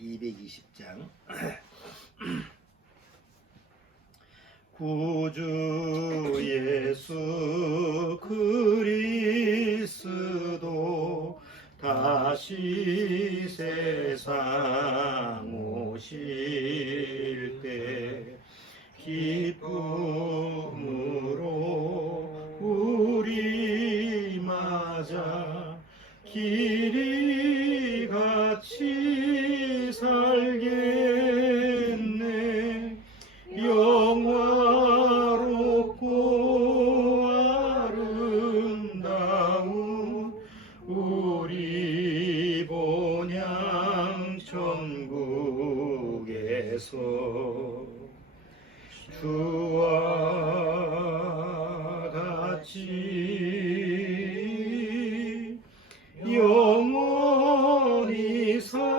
220장 구주 예수 그리스도 다시 세상 오실 때 기쁨으로 우리 맞아 길이 같이 살겠네. 영화롭고 아름다운 우리 본향 천국에서 주와 같이 영원히 살겠네.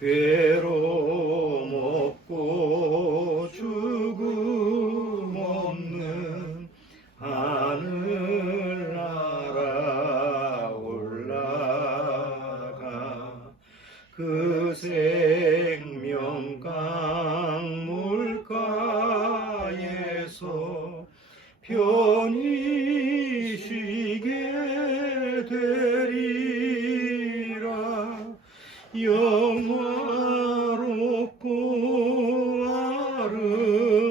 괴로움 없고 죽음 없는 하늘나라 올라가 그 생명 강물가에서 편히 쉬게 되리라. 영화롭고 아름다운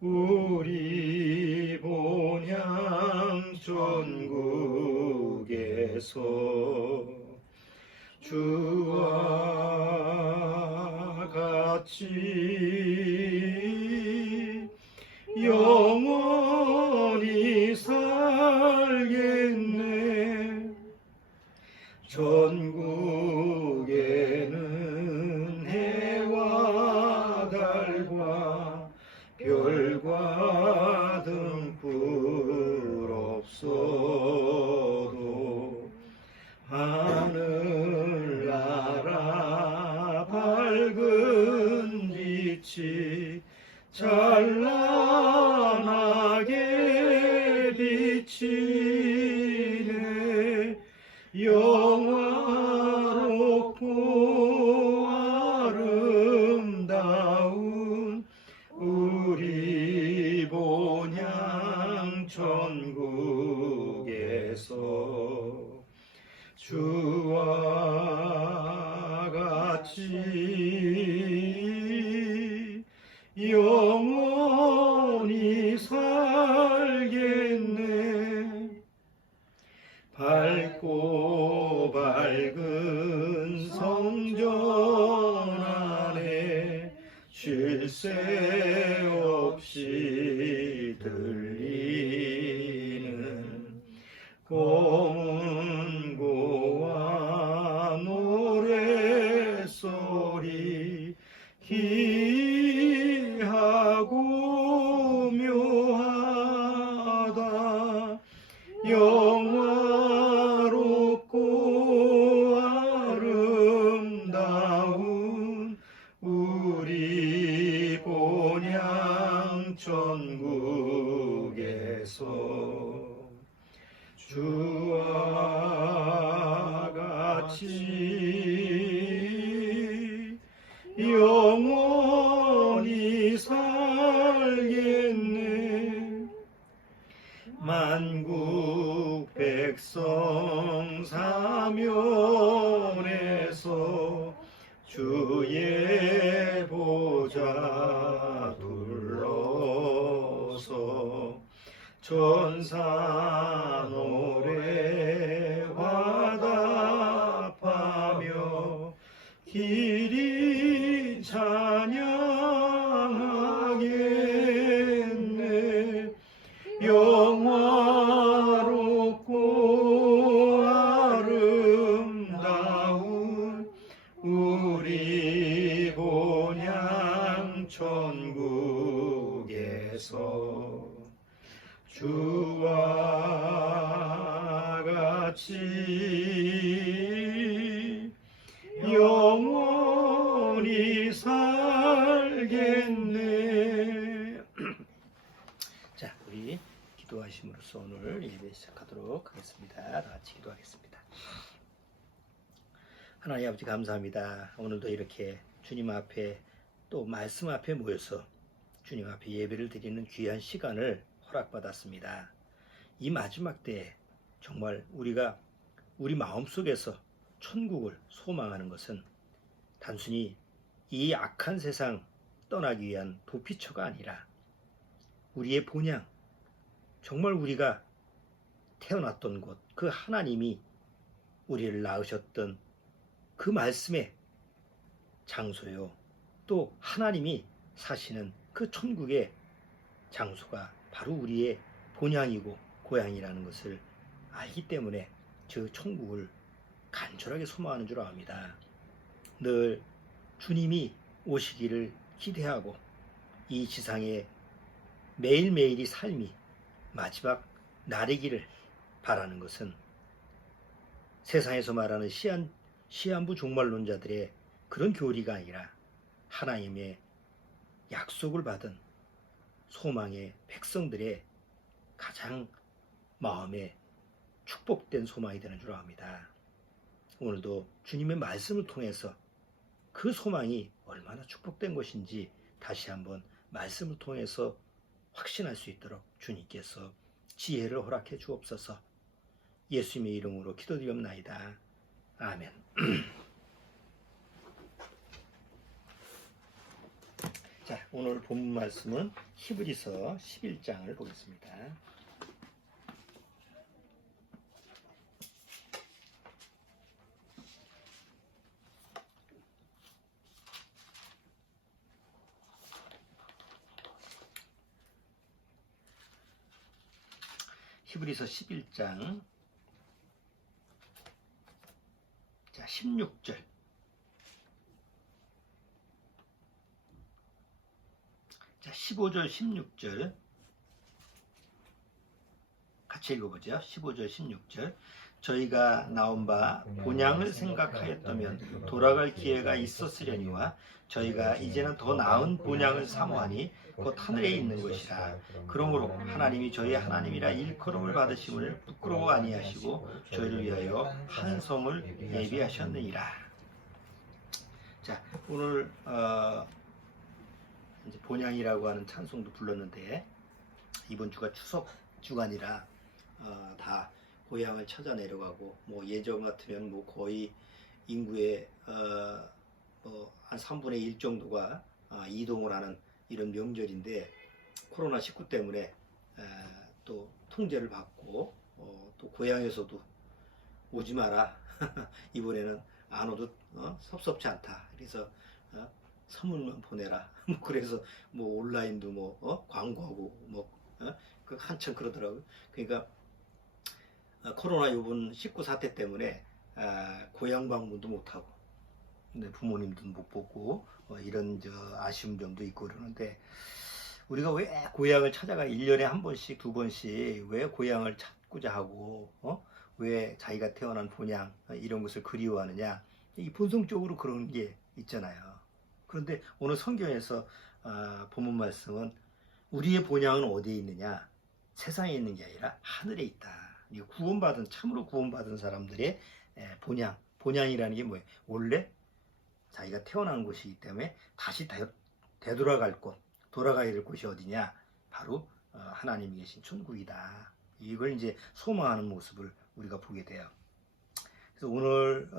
우리 본향 천국에서 주와 같이 영원히 살겠네. 전국에는 해와 달과 별과 등불 없어도 하늘나라 밝은 빛이 찬란하게 비치네. 영화롭고 아름다운 우리 본향 천국에서 주와 같이 영원히 살겠네. 밝고 밝은 성전 안에 쉴 새 없이 들리는 고문고와 노래소리 기이하고 묘하다. 영화롭고 아름다운 우리 본향 천국에서 주와 같이 영원히 살겠네. 만국 백성 사면에서 주의 보좌 둘러서 천사 노래 화답하며 길이 찬양하겠네. 영화롭고 아름다운 우리 본향 천국에서 주와 같이 영원히 살겠네. 자, 우리 기도하심으로써 오늘 오늘 예배 시작하도록 하겠습니다. 다 같이 기도하겠습니다. 하나님 아버지 감사합니다. 오늘도 이렇게 주님 앞에 또 말씀 앞에 모여서 주님 앞에 예배를 드리는 귀한 시간을 허락받았습니다. 이 마지막 때에 정말 우리가 우리 마음속에서 천국을 소망하는 것은 단순히 이 악한 세상 떠나기 위한 도피처가 아니라 우리의 본향, 정말 우리가 태어났던 곳, 그 하나님이 우리를 낳으셨던 그 말씀의 장소요. 또 하나님이 사시는 그 천국의 장소가 바로 우리의 본향이고 고향이라는 것을 알기 때문에 그 천국을 간절하게 소망하는 줄 압니다. 늘 주님이 오시기를 기대하고 이 지상의 매일매일이 삶이 마지막 날이기를 바라는 것은 세상에서 말하는 시한부 종말론자들의 그런 교리가 아니라 하나님의 약속을 받은 소망의 백성들의 가장 마음에 축복된 소망이 되는 줄 압니다. 오늘도 주님의 말씀을 통해서 그 소망이 얼마나 축복된 것인지 다시 한번 말씀을 통해서 확신할 수 있도록 주님께서 지혜를 허락해 주옵소서. 예수님의 이름으로 기도드리옵나이다. 아멘. 자, 오늘 본문 말씀은 히브리서 11장을 보겠습니다. 히브리서 11장 자 16절 자 15절 16절 같이 읽어보죠. 15절 16절 저희가 나온 바 본향을 생각하였다면 돌아갈 기회가 있었으려니와 저희가 이제는 더 나은 본향을 사모하니 곧 하늘에 있는 것이라. 그러므로 하나님이 저희 하나님이라 일컬음을 받으심을 부끄러워 아니하시고 저희를 위하여 한 성을 예비하셨느니라. 자, 오늘 이제 본향이라고 하는 찬송도 불렀는데 이번 주가 추석 주간이라 다 고향을 찾아 내려가고 뭐 예전 같으면 뭐 거의 인구의 한 3분의 1 정도가 이동을 하는 이런 명절인데 코로나19 때문에 또 통제를 받고 또 고향에서도 오지 마라 이번에는 안 오도 섭섭지 않다 그래서 선물만 보내라 뭐 그래서 뭐 온라인도 뭐 광고하고 뭐 그 한참 그러더라고요. 그러니까 코로나 요번 19 사태 때문에 고향 방문도 못하고 부모님도 못 보고 이런 아쉬운 점도 있고 그러는데 우리가 왜 고향을 찾아가 1년에 한 번씩 두 번씩 왜 고향을 찾고자 하고 왜 자기가 태어난 본향 이런 것을 그리워하느냐 이 본성적으로 그런 게 있잖아요. 그런데 오늘 성경에서 본문 말씀은 우리의 본향은 어디에 있느냐 세상에 있는 게 아니라 하늘에 있다. 구원받은 참으로 구원받은 사람들의 본향이라는 게 뭐예요? 원래 자기가 태어난 곳이기 때문에 다시 되돌아갈 곳, 돌아가야 될 곳이 어디냐? 바로 하나님이 계신 천국이다. 이걸 이제 소망하는 모습을 우리가 보게 돼요. 그래서 오늘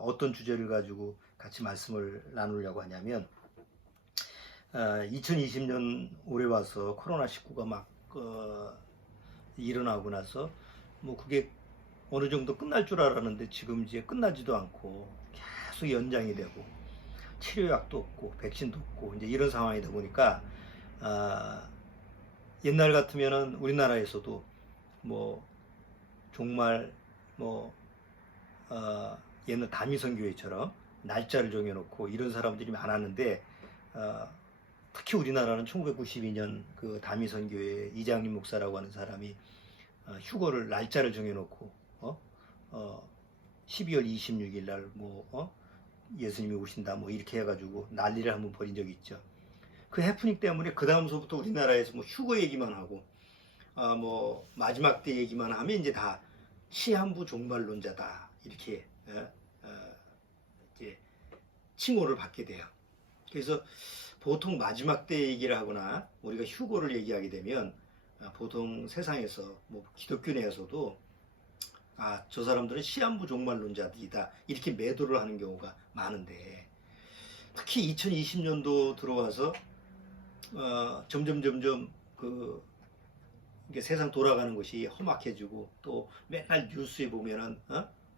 어떤 주제를 가지고 같이 말씀을 나누려고 하냐면 2020년 올해 와서 코로나19가 막 일어나고 나서 뭐 그게 어느 정도 끝날 줄 알았는데 지금 이제 끝나지도 않고 계속 연장이 되고 치료약도 없고 백신도 없고 이제 이런 상황이다 보니까 옛날 같으면은 우리나라에서도 뭐 정말 뭐 옛날 다미선교회처럼 날짜를 정해놓고 이런 사람들이 많았는데 특히 우리나라는 1992년 그 다미선교회 이장님 목사라고 하는 사람이 휴거를 날짜를 정해놓고 12월 26일 날 뭐 예수님이 오신다 뭐 이렇게 해가지고 난리를 한번 벌인 적이 있죠. 그 해프닝 때문에 그 다음서부터 우리나라에서 뭐 휴거 얘기만 하고 뭐 마지막 때 얘기만 하면 이제 다 시한부 종말론자다 이렇게 이제 칭호를 받게 돼요. 그래서 보통 마지막 때 얘기를 하거나 우리가 휴고를 얘기하게 되면 보통 세상에서 뭐 기독교 내에서도 저 사람들은 시한부 종말론자들이다 이렇게 매도를 하는 경우가 많은데, 특히 2020년도 들어와서 점점 그 이게 세상 돌아가는 것이 험악해지고, 또 맨날 뉴스에 보면은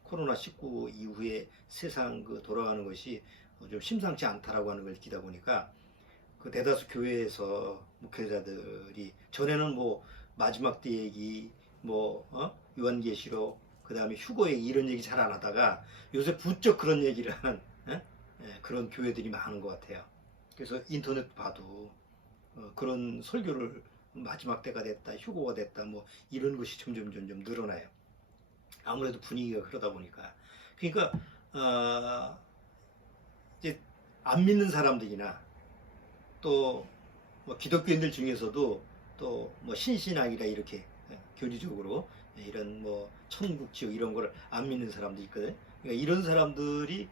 코로나19 이후에 세상 그 돌아가는 것이 좀 심상치 않다라고 하는 걸 느끼다 보니까 그 대다수 교회에서 목회자들이 전에는 뭐 마지막 때 얘기, 뭐 요한계시록, 그 다음에 휴거 얘기 이런 얘기 잘 안 하다가 요새 부쩍 그런 얘기를 하는 그런 교회들이 많은 것 같아요. 그래서 인터넷 봐도 그런 설교를 마지막 때가 됐다, 휴고가 됐다, 뭐 이런 것이 점점 늘어나요. 아무래도 분위기가 그러다 보니까. 그러니까 이제 안 믿는 사람들이나 또 뭐 기독교인들 중에서도 또 뭐 신신앙이라 이렇게 교리적으로 이런 뭐 천국 지옥 이런 걸 안 믿는 사람들이 있거든. 그러니까 이런 사람들이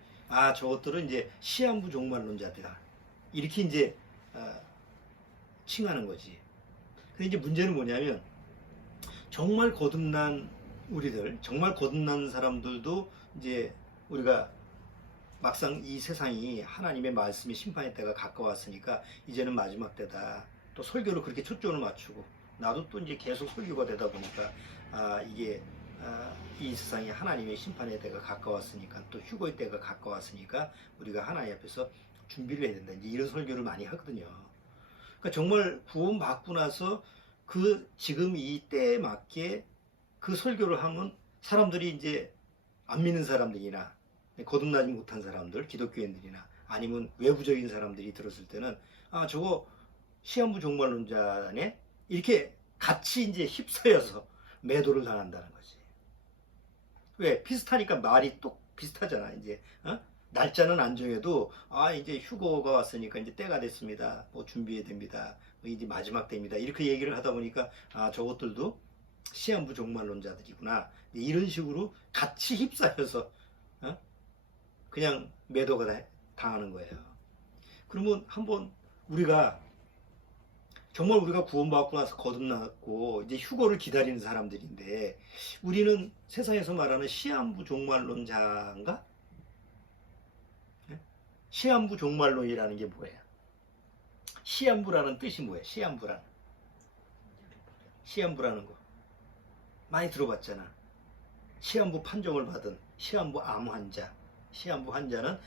저것들은 이제 시한부 종말론자들이다 이렇게 이제 칭하는 거지. 근데 이제 문제는 뭐냐면, 정말 거듭난 우리들, 정말 거듭난 사람들도 이제 우리가 막상 이 세상이 하나님의 말씀의 심판의 때가 가까웠으니까 이제는 마지막 때다. 또 설교를 그렇게 초점을 맞추고, 나도 또 이제 계속 설교가 되다 보니까 이게 이 세상이 하나님의 심판의 때가 가까웠으니까, 또 휴거의 때가 가까웠으니까 우리가 하나님 앞에서 준비를 해야 된다. 이제 이런 설교를 많이 하거든요. 그러니까 정말 구원 받고 나서 그 지금 이 때에 맞게 그 설교를 하면 사람들이 이제 안 믿는 사람들이나 거듭나지 못한 사람들, 기독교인들이나 아니면 외부적인 사람들이 들었을 때는 저거 시한부 종말론자네 이렇게 같이 이제 휩싸여서 매도를 당한다는 거지. 왜? 비슷하니까 말이 똑 비슷하잖아. 이제 날짜는 안 정해도 이제 휴거가 왔으니까 이제 때가 됐습니다. 뭐 준비해야 됩니다. 이제 마지막 때입니다. 이렇게 얘기를 하다 보니까 저것들도 시한부 종말론자들이구나. 이런 식으로 같이 휩싸여서 그냥 매도가 당하는 거예요. 그러면 한번 정말 우리가 구원받고 나서 거듭났고 이제 휴거를 기다리는 사람들인데, 우리는 세상에서 말하는 시한부 종말론자인가? 시한부 종말론이라는 게 뭐예요? 시한부라는 뜻이 뭐예요? 시한부라는 거 많이 들어봤잖아. 시한부 판정을 받은 시한부 암 환자. 시한부 환자는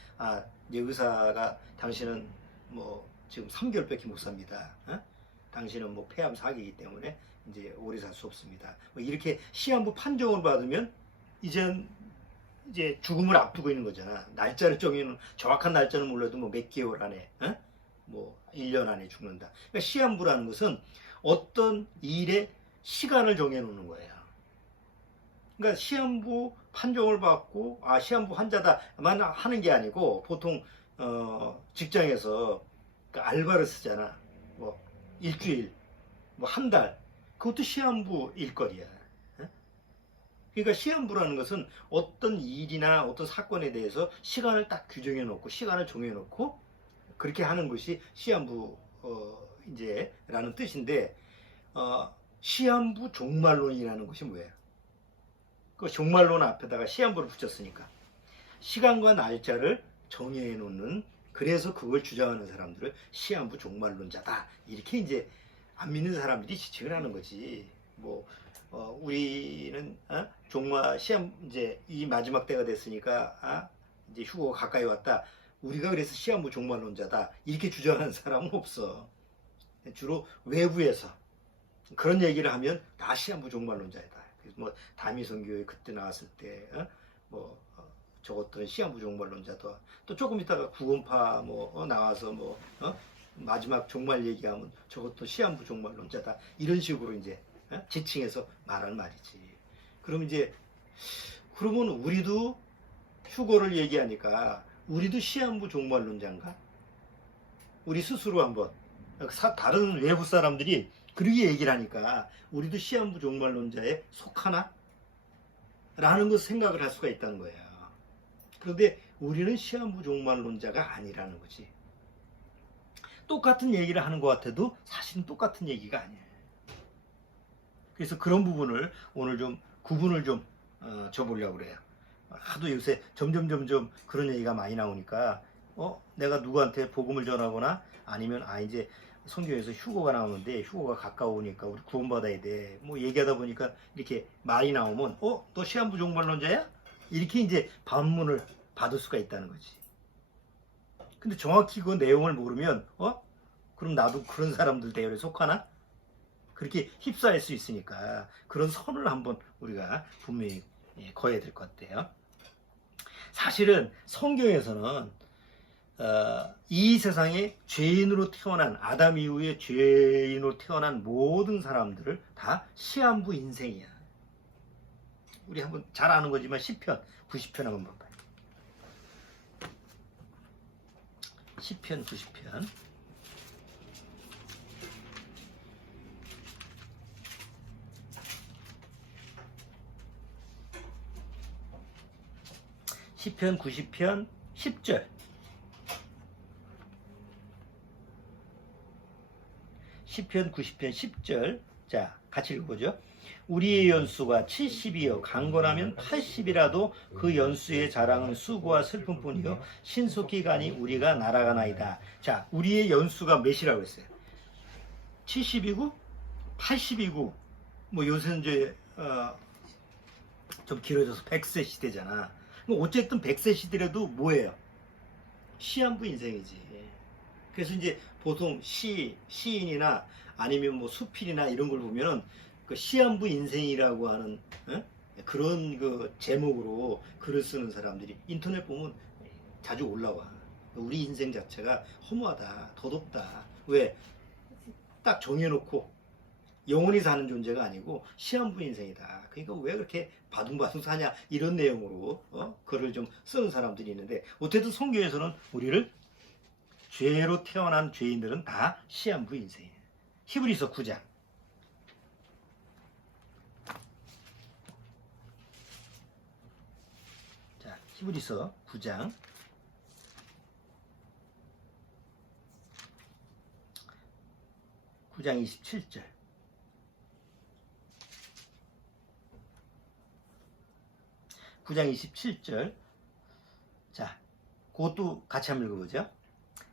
이제 의사가 당신은 뭐 지금 3개월밖에 못 삽니다. 당신은 뭐 폐암 4기이기 때문에 이제 오래 살 수 없습니다. 뭐 이렇게 시한부 판정을 받으면 이제 죽음을 앞두고 있는 거잖아. 날짜를 정해놓은, 정확한 날짜는 몰라도 뭐 몇 개월 안에, 뭐 1년 안에 죽는다. 그러니까 시한부라는 것은 어떤 일의 시간을 정해놓는 거예요. 그러니까 시한부 판정을 받고 시한부 환자다만 하는 게 아니고, 보통 직장에서 그 알바를 쓰잖아. 뭐 일주일, 뭐 한 달, 그것도 시한부 일거리야. 그러니까 시한부라는 것은 어떤 일이나 어떤 사건에 대해서 시간을 딱 규정해 놓고, 시간을 정해 놓고 그렇게 하는 것이 시한부 이제 라는 뜻인데, 시한부 종말론이라는 것이 뭐예요? 그 종말론 앞에다가 시한부를 붙였으니까 시간과 날짜를 정해 놓는, 그래서 그걸 주장하는 사람들을 시한부 종말론자다 이렇게 이제 안 믿는 사람들이 지칭을 하는 거지. 뭐 우리는 시한 이제 이 마지막 때가 됐으니까 이제 휴거가 가까이 왔다. 우리가 그래서 시한부 종말론자다 이렇게 주장하는 사람은 없어. 주로 외부에서 그런 얘기를 하면 다 시한부 종말론자이다. 그래서 뭐 다미선교회 그때 나왔을 때 저것들은 시한부 종말론자다. 또 조금 있다가 구원파 나와서 마지막 종말 얘기하면 저것도 시한부 종말론자다 이런 식으로 이제 지칭해서 말하는 말이지. 그러면 우리도 휴거를 얘기하니까 우리도 시한부 종말론자인가? 우리 스스로 한번, 다른 외부 사람들이 그렇게 얘기를 하니까 우리도 시한부 종말론자에 속하나? 라는 것을 생각을 할 수가 있다는 거예요. 그런데 우리는 시한부 종말론자가 아니라는 거지. 똑같은 얘기를 하는 것 같아도 사실은 똑같은 얘기가 아니에요. 그래서 그런 부분을 오늘 좀 구분을 좀 줘보려고 그래요. 하도 요새 점점 그런 얘기가 많이 나오니까 내가 누구한테 복음을 전하거나 아니면 이제 성경에서 휴거가 나오는데 휴거가 가까우니까 우리 구원받아야 돼. 뭐 얘기하다 보니까 이렇게 말이 나오면 너 시한부 종말론자야? 이렇게 이제 반문을 받을 수가 있다는 거지. 근데 정확히 그 내용을 모르면 그럼 나도 그런 사람들 대열에 속하나? 그렇게 휩싸일 수 있으니까 그런 선을 한번 우리가 분명히 거해야 될 것 같아요. 사실은 성경에서는 이 세상에 죄인으로 태어난 아담 이후에 죄인으로 태어난 모든 사람들을 다 시한부 인생이야. 우리 한번 잘 아는 거지만 시편 90편 한번 봐봐요. 시편 90편. 시편 90편 10절. 시편 90편 10절. 자, 같이 읽어보죠. 우리의 연수가 70이요 강건하면 80이라도 그 연수의 자랑은 수고와 슬픔뿐이요 신속히 가니 우리가 날아가나이다. 자, 우리의 연수가 몇이라고 했어요? 70이고 80이고 뭐 요새는 이제 좀 길어져서 100세 시대잖아. 어쨌든 100세 시대라도 뭐예요? 시한부 인생이지. 그래서 이제 보통 시인이나 아니면 뭐 수필이나 이런 걸 보면은 그 시한부 인생이라고 하는 그런 그 제목으로 글을 쓰는 사람들이 인터넷 보면 자주 올라와. 우리 인생 자체가 허무하다, 더덥다. 왜? 딱 정해놓고 영원히 사는 존재가 아니고 시한부 인생이다. 그러니까 왜 그렇게 바둥바둥 사냐 이런 내용으로 글을 좀 쓰는 사람들이 있는데 어쨌든 성경에서는 우리를 죄로 태어난 죄인들은 다 시한부 인생이에요. 히브리서 9장. 자, 히브리서 9장. 9장 27절. (9장 27절) 자, 그것도 같이 한번 읽어보죠.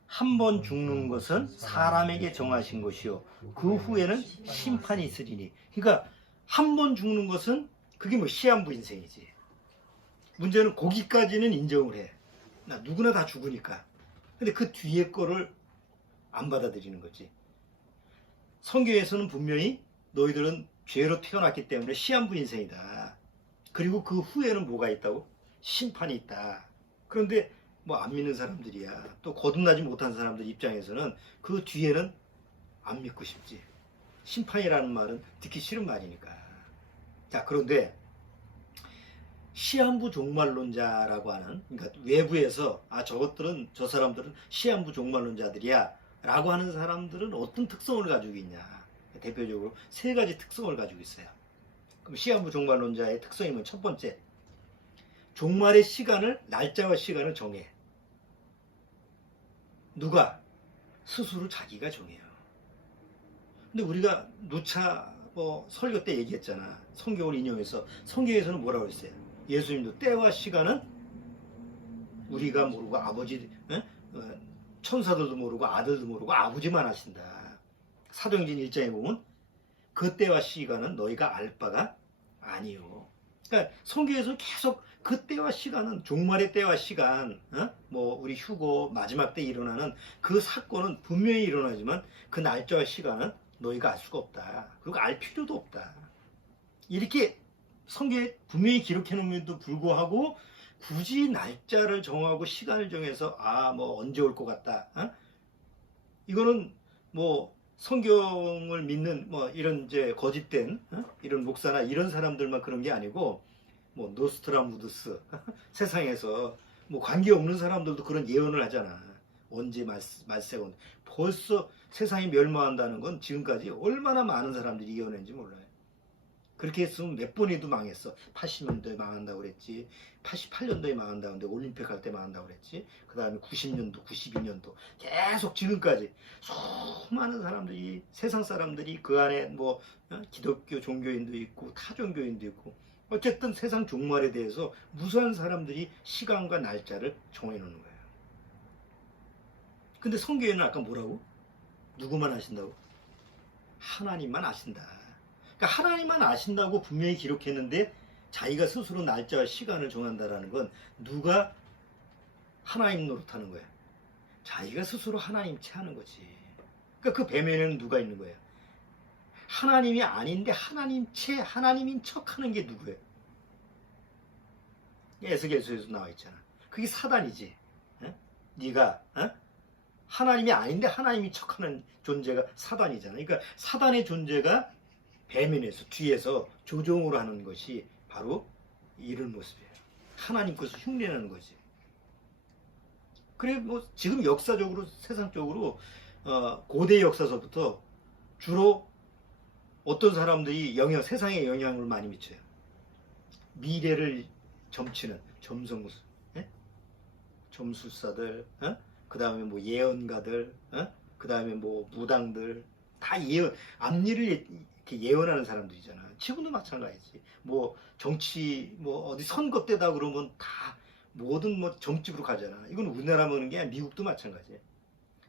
한 번 죽는 것은 사람에게 정하신 것이요 그 후에는 심판이 있으리니. 그러니까 한 번 죽는 것은 그게 뭐 시한부 인생이지. 문제는 거기까지는 인정을 해. 누구나 다 죽으니까. 근데 그 뒤에 거를 안 받아들이는 거지. 성경에서는 분명히 너희들은 죄로 태어났기 때문에 시한부 인생이다. 그리고 그 후에는 뭐가 있다고? 심판이 있다. 그런데 뭐 안 믿는 사람들이야. 또 거듭나지 못한 사람들 입장에서는 그 뒤에는 안 믿고 싶지. 심판이라는 말은 듣기 싫은 말이니까. 자, 그런데 시한부 종말론자라고 하는, 그러니까 외부에서 저 사람들은 시한부 종말론자들이야 라고 하는 사람들은 어떤 특성을 가지고 있냐. 대표적으로 세 가지 특성을 가지고 있어요. 그럼 시한부 종말론자의 특성이면 첫 번째, 종말의 시간을, 날짜와 시간을 정해. 누가? 스스로 자기가 정해요. 근데 우리가 누차 설교 때 얘기했잖아. 성경을 인용해서. 성경에서는 뭐라고 했어요? 예수님도 때와 시간은 우리가 모르고 아버지, 천사들도 모르고 아들도 모르고 아버지만 아신다. 사도행전 1장에 보면 그 때와 시간은 너희가 알 바가 아니요. 그러니까 성경에서 계속 그 때와 시간은, 종말의 때와 시간, 우리 휴거 마지막 때 일어나는 그 사건은 분명히 일어나지만 그 날짜와 시간은 너희가 알 수가 없다. 그리고 알 필요도 없다. 이렇게 성경에 분명히 기록해 놓음에도 불구하고 굳이 날짜를 정하고 시간을 정해서 언제 올 것 같다. 이거는 성경을 믿는 이런 이제 거짓된 이런 목사나 이런 사람들만 그런 게 아니고 노스트라무드스 세상에서 관계없는 사람들도 그런 예언을 하잖아. 언제 말세가 온 벌써 세상이 멸망한다는 건 지금까지 얼마나 많은 사람들이 이겨낸지 몰라요. 그렇게 했으면 몇 번에도 망했어. 80년도에 망한다고 그랬지. 88년도에 망한다고 그랬는데 올림픽 할 때 망한다고 그랬지. 그 다음에 90년도, 92년도 계속 지금까지 수많은 사람들이 세상 사람들이 그 안에 뭐 기독교 종교인도 있고 타 종교인도 있고 어쨌든 세상 종말에 대해서 무수한 사람들이 시간과 날짜를 정해 놓는 거예요. 근데 성경에는 아까 뭐라고? 누구만 아신다고? 하나님만 아신다. 그러니까 하나님만 아신다고 분명히 기록했는데 자기가 스스로 날짜와 시간을 정한다라는 건 누가 하나님 노릇하는 거야? 자기가 스스로 하나님 체하는 거지. 그러니까 그 배면에는 누가 있는 거야? 하나님이 아닌데 하나님 체, 하나님인 척하는 게 누구예요? 에스겔서에서 나와 있잖아. 그게 사단이지. 네가 하나님이 아닌데 하나님이 척하는 존재가 사단이잖아. 그러니까 사단의 존재가 배면에서 뒤에서 조종을 하는 것이 바로 이런 모습이에요. 하나님 것을 흉내내는 거지. 그래 뭐 지금 역사적으로 세상적으로 고대 역사서부터 주로 어떤 사람들이 세상에 영향을 많이 미쳐요. 미래를 점치는 점술사들, 그 다음에 뭐 예언가들, 그 다음에 뭐 무당들 다 앞일을 이렇게 예언하는 사람들이잖아. 지금도 마찬가지지. 뭐 정치 뭐 어디 선거 때다 그러면 다 모든 뭐 점집으로 가잖아. 이건 우리나라 보는 게 아니라 미국도 마찬가지야.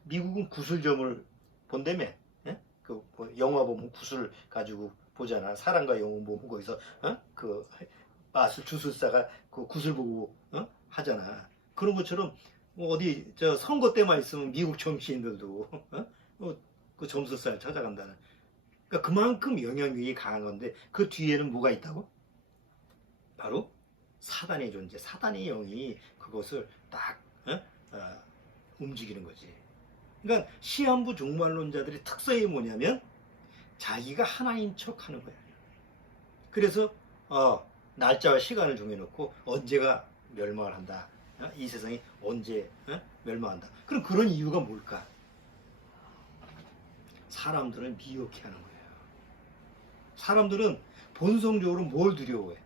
미국은 구슬점을 본다며. 뭐 영화 보면 구슬 가지고 보잖아. 사랑과 영혼 보면 거기서 그 마술 주술사가 그 구슬 보고 하잖아. 그런 것처럼 뭐 어디 저 선거 때만 있으면 미국 정치인들도 그 점술사를 찾아간다는. 그러니까 그만큼 영향력이 강한 건데 그 뒤에는 뭐가 있다고? 바로 사단의 존재, 사단의 영이 그것을 딱 움직이는 거지. 그러니까 시한부 종말론자들의 특성이 뭐냐면 자기가 하나인 척하는 거야. 그래서 날짜와 시간을 정해놓고 언제가 멸망을 한다. 이 세상이 언제 멸망한다. 그럼 그런 이유가 뭘까? 사람들을 미혹해 하는 거예요. 사람들은 본성적으로 뭘 두려워해?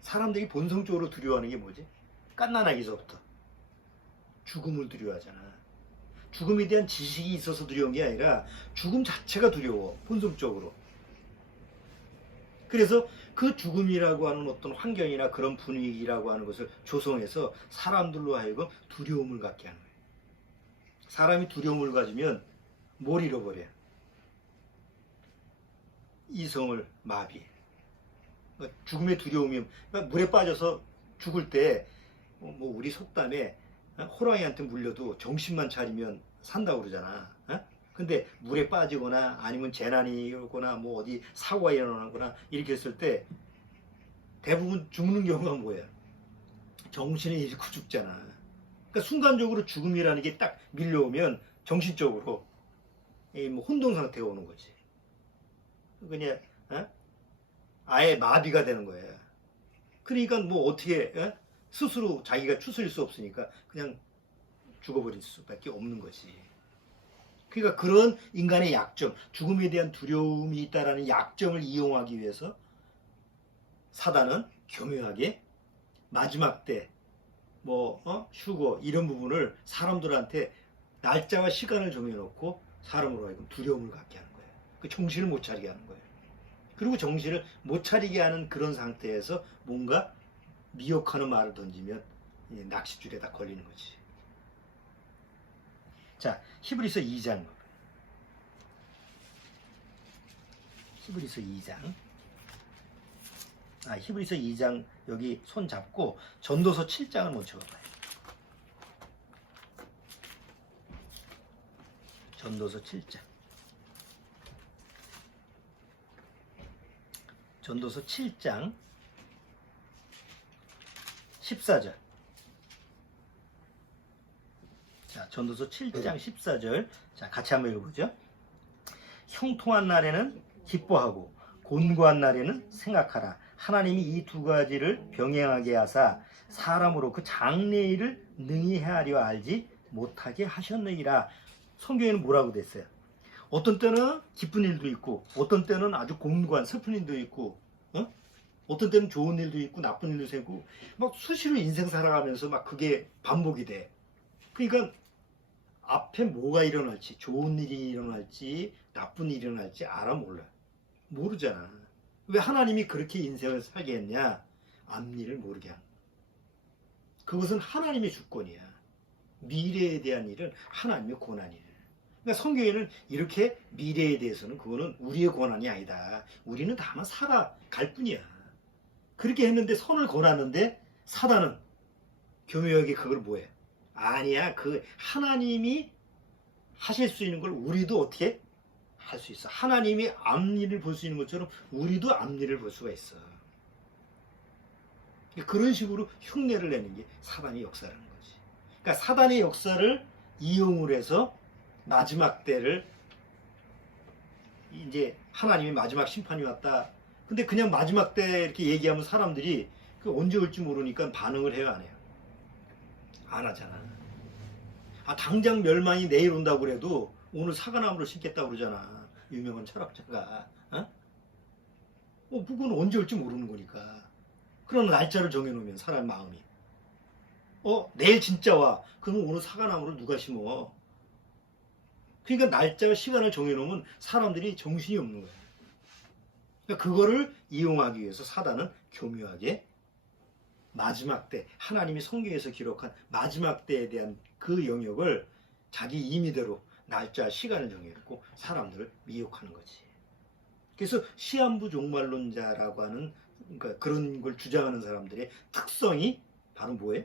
사람들이 본성적으로 두려워하는 게 뭐지? 갓난아기서부터 죽음을 두려워하잖아. 죽음에 대한 지식이 있어서 두려운 게 아니라 죽음 자체가 두려워. 본성적으로. 그래서 그 죽음이라고 하는 어떤 환경이나 그런 분위기라고 하는 것을 조성해서 사람들로 하여금 두려움을 갖게 하는 거예요. 사람이 두려움을 가지면 뭘 잃어버려? 이성을 마비해. 그러니까 죽음의 두려움이, 그러니까 물에 빠져서 죽을 때 뭐 우리 속담에 호랑이한테 물려도 정신만 차리면 산다고 그러잖아. 근데 물에 빠지거나 아니면 재난이 오거나 뭐 어디 사고가 일어나거나 이렇게 했을 때 대부분 죽는 경우가 뭐야? 정신을 잃고 죽잖아. 그러니까 순간적으로 죽음이라는 게 딱 밀려오면 정신적으로 뭐 혼동 상태가 오는 거지. 그냥 아예 마비가 되는 거예요. 그러니까 뭐 어떻게 스스로 자기가 추스릴 수 없으니까 그냥 죽어버릴 수밖에 없는 거지. 그러니까 그런 인간의 약점, 죽음에 대한 두려움이 있다라는 약점을 이용하기 위해서 사단은 교묘하게 마지막 때 뭐 휴거 이런 부분을 사람들한테 날짜와 시간을 정해놓고 사람으로 하여금 두려움을 갖게 하는 거예요. 그 정신을 못 차리게 하는 거예요. 그리고 정신을 못 차리게 하는 그런 상태에서 뭔가 미혹하는 말을 던지면 낚싯줄에다 걸리는 거지. 자, 히브리서 2장. 히브리서 2장. 히브리서 2장 여기 손 잡고 전도서 7장을 먼저 봐봐요. 전도서 7장. 전도서 7장 14절. 자, 전도서 7장 14절. 자, 같이 한번 읽어보죠. 형통한 날에는 기뻐하고 곤고한 날에는 생각하라. 하나님이 이 두 가지를 병행하게 하사 사람으로 그 장래일을 능히 헤아려 알지 못하게 하셨느니라. 성경에는 뭐라고 됐어요? 어떤 때는 기쁜 일도 있고, 어떤 때는 아주 공고한 슬픈 일도 있고, 어떤 때는 좋은 일도 있고 나쁜 일도 생기고, 막 수시로 인생 살아가면서 막 그게 반복이 돼. 그러니까 앞에 뭐가 일어날지, 좋은 일이 일어날지 나쁜 일이 일어날지 알아 몰라? 모르잖아. 왜 하나님이 그렇게 인생을 살게 했냐? 앞일을 모르게 한. 그것은 하나님의 주권이야. 미래에 대한 일은 하나님의 권한이야. 그러니까 성경에는 이렇게 미래에 대해서는 그거는 우리의 권한이 아니다. 우리는 다만 살아갈 뿐이야. 그렇게 했는데 선을 걸었는데 사단은 교묘하게 그걸 뭐해? 아니야. 그 하나님이 하실 수 있는 걸 우리도 어떻게 할 수 있어. 하나님이 앞일을 볼 수 있는 것처럼 우리도 앞일을 볼 수가 있어. 그런 식으로 흉내를 내는 게 사단의 역사라는 거지. 그러니까 사단의 역사를 이용을 해서 마지막 때를 이제 하나님의 마지막 심판이 왔다. 근데 그냥 마지막 때 이렇게 얘기하면 사람들이 그 언제 올지 모르니까 반응을 해요, 안 해요? 안 하잖아. 당장 멸망이 내일 온다고 그래도 오늘 사과나무를 심겠다고 그러잖아. 유명한 철학자가. 그건 언제 올지 모르는 거니까. 그런 날짜를 정해놓으면 사람 마음이. 내일 진짜 와. 그러면 오늘 사과나무를 누가 심어? 그러니까 날짜와 시간을 정해놓으면 사람들이 정신이 없는 거야. 그러니까 그거를 이용하기 위해서 사단은 교묘하게 마지막 때, 하나님이 성경에서 기록한 마지막 때에 대한 그 영역을 자기 임의대로 날짜, 시간을 정해놓고 사람들을 미혹하는 거지. 그래서 시한부 종말론자라고 하는, 그러니까 그런 걸 주장하는 사람들의 특성이 바로 뭐예요?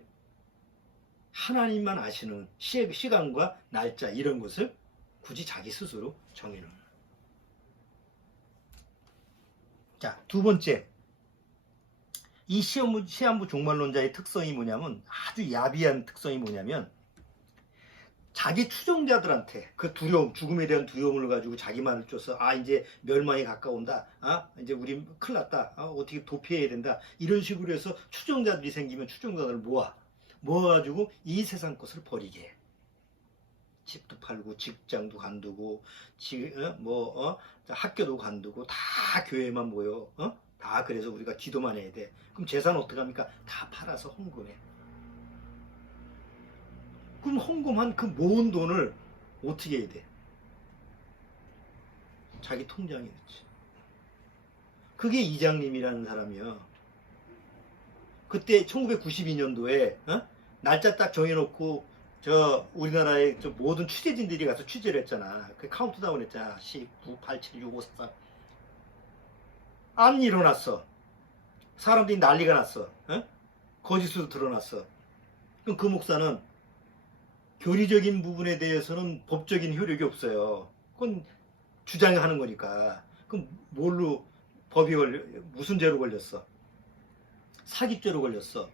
하나님만 아시는 시간과 날짜 이런 것을 굳이 자기 스스로 정해놓는. 자, 두 번째. 이 시한부 종말론자의 특성이 뭐냐면, 아주 야비한 특성이 뭐냐면, 자기 추종자들한테 그 두려움, 죽음에 대한 두려움을 가지고 자기만을 쫓아서 이제 멸망이 가까운다. 이제 우리 큰일 났다. 어떻게 도피해야 된다. 이런 식으로 해서 추종자들이 생기면 추종자들을 모아가지고 이 세상 것을 버리게 해. 집도 팔고 직장도 관두고 학교도 관두고 다 교회만 모여. 다 그래서 우리가 기도만 해야 돼. 그럼 재산 어떻게 합니까? 다 팔아서 헌금해. 그럼 헌금한 그 모은 돈을 어떻게 해야 돼? 자기 통장에 넣지. 그게 이장님이라는 사람이요. 그때 1992년도에 날짜 딱 정해놓고 우리나라의 모든 취재진들이 가서 취재를 했잖아. 그 카운트다운 했잖아. 19, 8, 7, 6, 5, 4, 3. 안 일어났어. 사람들이 난리가 났어. 거짓으로 드러났어. 그럼 그 목사는 교리적인 부분에 대해서는 법적인 효력이 없어요. 그건 주장하는 거니까. 그럼 뭘로 무슨 죄로 걸렸어? 사기죄로 걸렸어.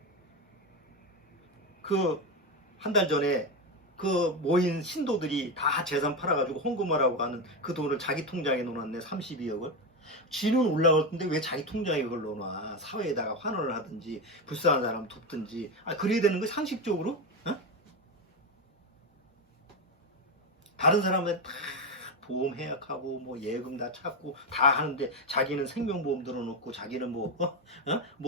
한 달 전에 그 모인 신도들이 다 재산 팔아가지고 헌금하라고 하는 그 돈을 자기 통장에 넣어놨네. 32억을. 쥐는 올라갈 텐데 왜 자기 통장에 그걸 넣어놔? 사회에다가 환원을 하든지 불쌍한 사람 돕든지. 그래야 되는 거 상식적으로? 다른 사람은 다 보험 해약하고 뭐 예금 다 찾고 다 하는데 자기는 생명보험 들어놓고 자기는 뭐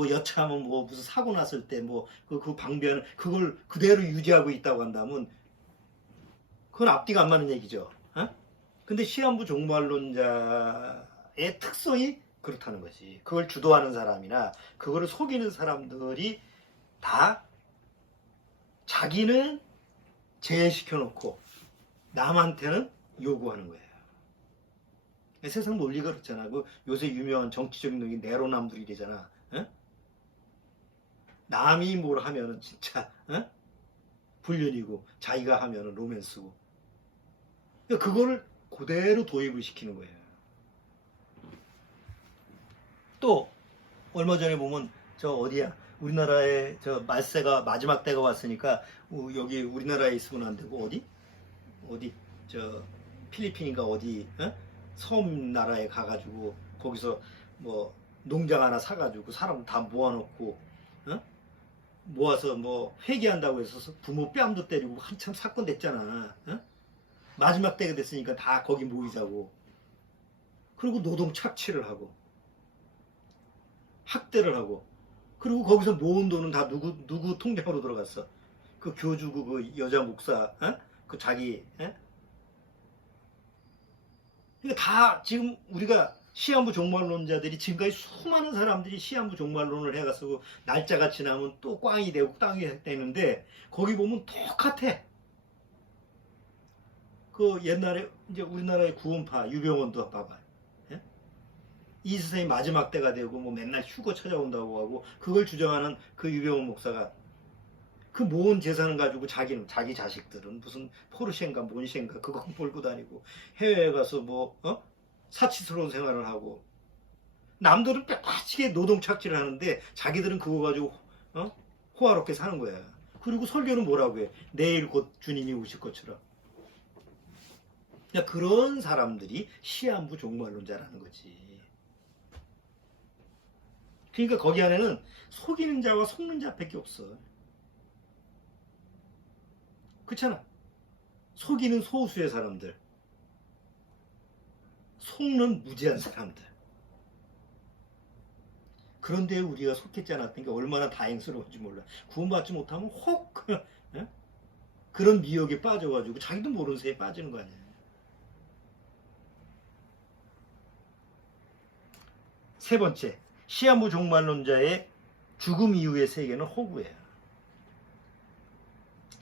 여차하면 뭐 무슨 사고 났을 때 그 방변을 그걸 그대로 유지하고 있다고 한다면 그건 앞뒤가 안 맞는 얘기죠. 근데 시한부 종말론자의 특성이 그렇다는 거지. 그걸 주도하는 사람이나 그거를 속이는 사람들이 다 자기는 제외시켜놓고 남한테는 요구하는 거예요. 세상 논리가 그렇잖아. 요새 유명한 정치적인 놈이 내로남불이래잖아. 남이 뭘 하면은 진짜 불륜이고 자기가 하면은 로맨스고. 그거를 그대로 도입을 시키는 거예요. 또 얼마 전에 보면 어디야? 우리나라에 말세가 마지막 때가 왔으니까 여기 우리나라에 있으면 안 되고 어디 필리핀인가 어디 섬 나라에 가가지고 거기서 뭐 농장 하나 사가지고 사람 다 모아놓고 모아서 뭐 회개한다고 해서 부모 뺨도 때리고 한참 사건 됐잖아. 어? 마지막 때가 됐으니까 다 거기 모이자고. 그리고 노동 착취를 하고 학대를 하고, 그리고 거기서 모은 돈은 다 누구 통장으로 들어갔어? 그 교주고 그 여자 목사, 어? 그 자기, 예? 그러니까 다 지금 우리가 시한부 종말론자들이 지금까지 수많은 사람들이 시한부 종말론을 해가지고 날짜가 지나면 또 꽝이 되고 땅이 되는데, 거기 보면 똑같아. 그 옛날에 이제 우리나라의 구원파 유병원도 봐봐. 예? 이 세상이 마지막 때가 되고 뭐 맨날 휴거 찾아온다고 하고, 그걸 주장하는 그 유병원 목사가 그 모은 재산을 가지고 자기 자식들은 무슨 포르쉐인가 몬쉐인가 그거 몰고 다니고, 해외에 가서 뭐 사치스러운 생활을 하고, 남들은 뼈다치게 노동 착취를 하는데 자기들은 그거 가지고 호화롭게 사는 거야. 그리고 설교는 뭐라고 해? 내일 곧 주님이 오실 것처럼. 그러니까 그런 사람들이 시한부 종말론자라는 거지. 그러니까 거기 안에는 속이는 자와 속는 자밖에 없어. 그렇잖아. 속이는 소수의 사람들, 속는 무지한 사람들. 그런데 우리가 속했지 않았으니까 얼마나 다행스러운지 몰라. 구원받지 못하면 혹 그런 미혹에 빠져가지고 자기도 모르는 새에 빠지는 거 아니야. 세 번째, 시한부 종말론자의 죽음 이후의 세계는 호구예요.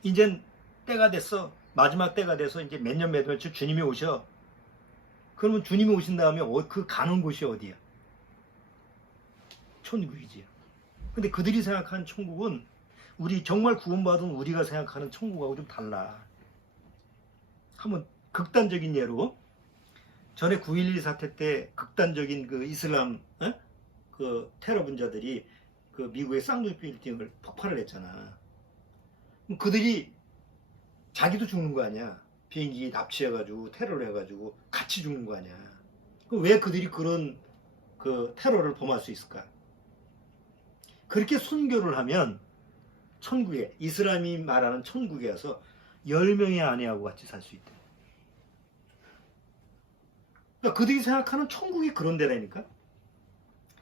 이젠 때가 됐어. 마지막 때가 돼서 이제 몇 년 몇 년쯤 주님이 오셔. 그러면 주님이 오신 다음에 그 가는 곳이 어디야? 천국이지. 근데 그들이 생각하는 천국은 우리 정말 구원받은 우리가 생각하는 천국하고 좀 달라. 한번 극단적인 예로, 전에 9.11 사태 때 극단적인 그 이슬람 그 테러 분자들이 그 미국의 쌍둥이 빌딩을 폭발을 했잖아. 그들이 자기도 죽는 거 아니야. 비행기 납치해가지고 테러를 해가지고 같이 죽는 거 아니야. 왜 그들이 그런 그 테러를 범할 수 있을까? 그렇게 순교를 하면 천국에, 이슬람이 말하는 천국에 와서 10명의 아내하고 같이 살 수 있대. 그러니까 그들이 생각하는 천국이 그런 데라니까.